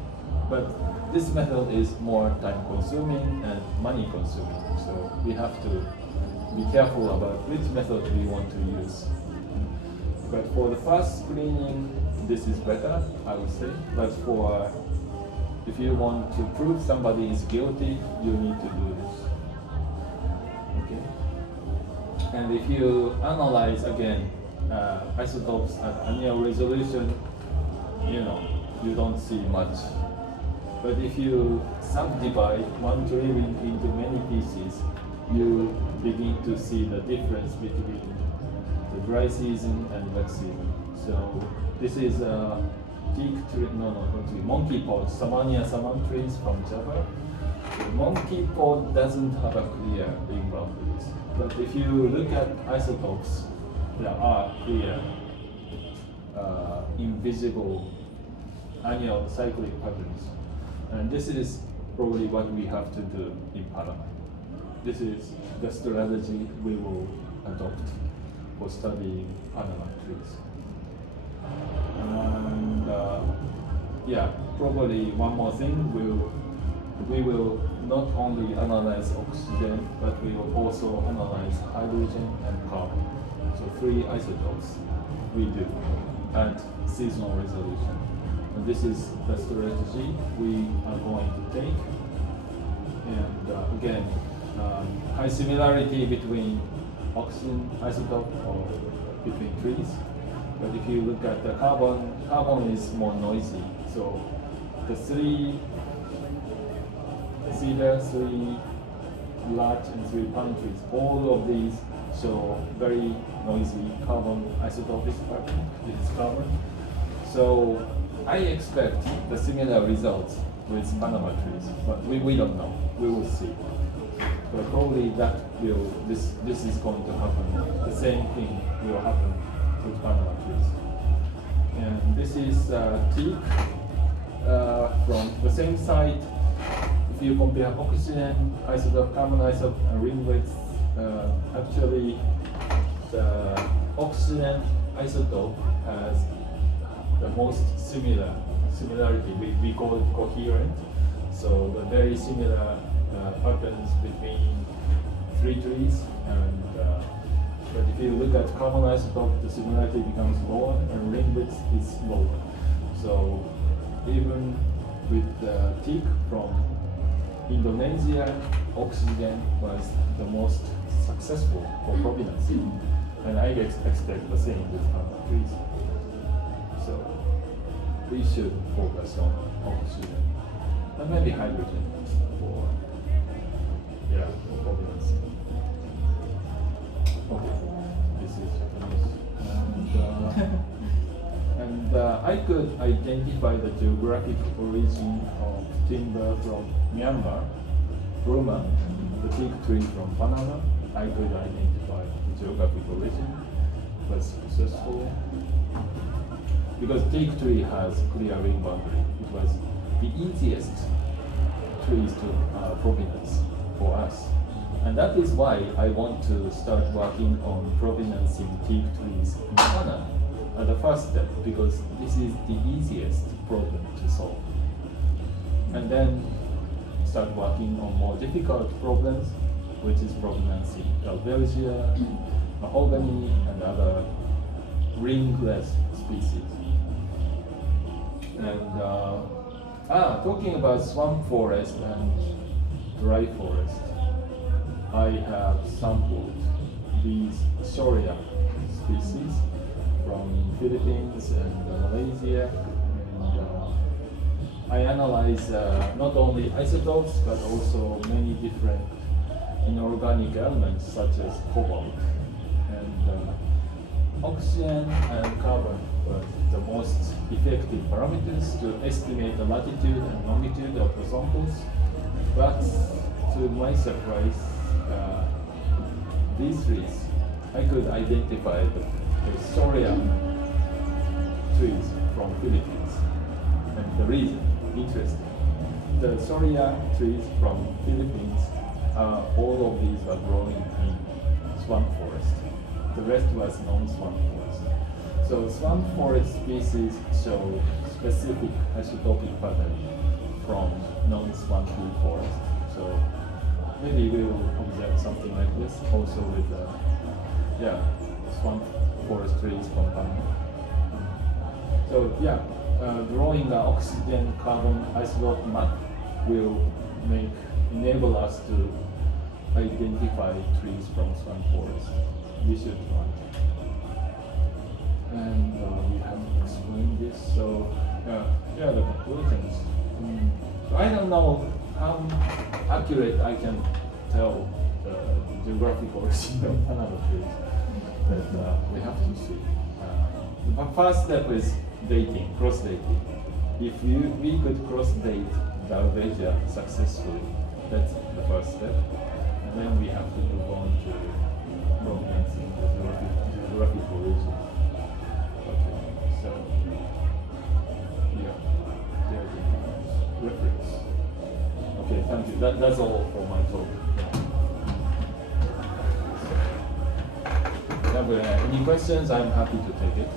But this method is more time consuming and money consuming. So we have to be careful about which method we want to use. But for the fast screening, this is better, I would say. But for if you want to prove somebody is guilty, you need to do this. Okay. And if you analyze again isotopes at annual resolution, you don't see much. But if you subdivide one tree ring into many pieces, you begin to see the difference between the dry season and wet season. So this is a monkey pod, Samania saman trees from Java. The monkey pod doesn't have a clear ring boundaries. But if you look at isotopes, there are clear, invisible annual cyclic patterns. And this is probably what we have to do in Panama. This is the strategy we will adopt for studying Panama trees. And probably one more thing, we will not only analyze oxygen, but we will also analyze hydrogen and carbon. So 3 isotopes we do at seasonal resolution. And this is the strategy we are going to take. And again, high similarity between oxygen isotope or between trees. But if you look at the carbon is more noisy. So the 3 cedar, 3 larch, and 3 pine trees, all of these show very noisy carbon isotopic pattern. This is carbon. So I expect the similar results with Panama trees, but we don't know. We will see. But probably this is going to happen. The same thing will happen with Panama trees. And this is teak from the same site. If you compare oxygen isotope, carbon isotope, and ring width, actually the oxygen isotope has the most similarity. We call it coherent. So the very similar patterns between 3 trees. And but if you look at carbon isotope, the similarity becomes lower, and ring width is lower. So even with the teak from Indonesia, oxygen was the most successful for provenance. And I expect the same with Panama trees. So we should focus on oxygen and maybe hydrogen for provenance. Okay, this is Japanese. And I could identify the geographic origin of timber from Myanmar, Burma, the teak tree from Panama. I could identify the geographic origin. Was successful because teak tree has clear ring boundary. It was the easiest trees to provenance for us, and that is why I want to start working on provenance in teak trees in Panama at the first step, because this is the easiest problem to solve, and then start working on more difficult problems, which is provenance in Albergia, mahogany, and other ringless species. And talking about swamp forest and dry forest, I have sampled these Shorea species from Philippines and Malaysia, and I analyze not only isotopes but also many different inorganic elements such as cobalt. And oxygen and carbon were the most effective parameters to estimate the latitude and longitude of the samples. But to my surprise, these trees, I could identify the Soria trees from Philippines. And the reason, interesting. The Soria trees from Philippines, all of these are growing in swamp forest. The rest was non-swamp forest. So swamp forest species show specific isotopic pattern from non-swampy forest. So maybe we will observe something like this also with swamp forest trees compound. So drawing the oxygen carbon isotope map will enable us to identify trees from swamp forest. We should try. And we have explained this. So the conclusions. So I don't know how accurate I can tell the geographic origin of Panama trees, but we have to see. The first step is dating, cross dating. If we could cross date Dalvegia successfully, that's the first step. And then we have to move on to provenance in the geographic origin. Okay, so there's a reference. Okay, thank you. That's all for my talk. Have any questions? I'm happy to take it.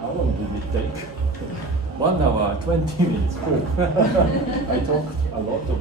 How long did it take? 1 hour, 20 minutes. Cool. I talked a lot of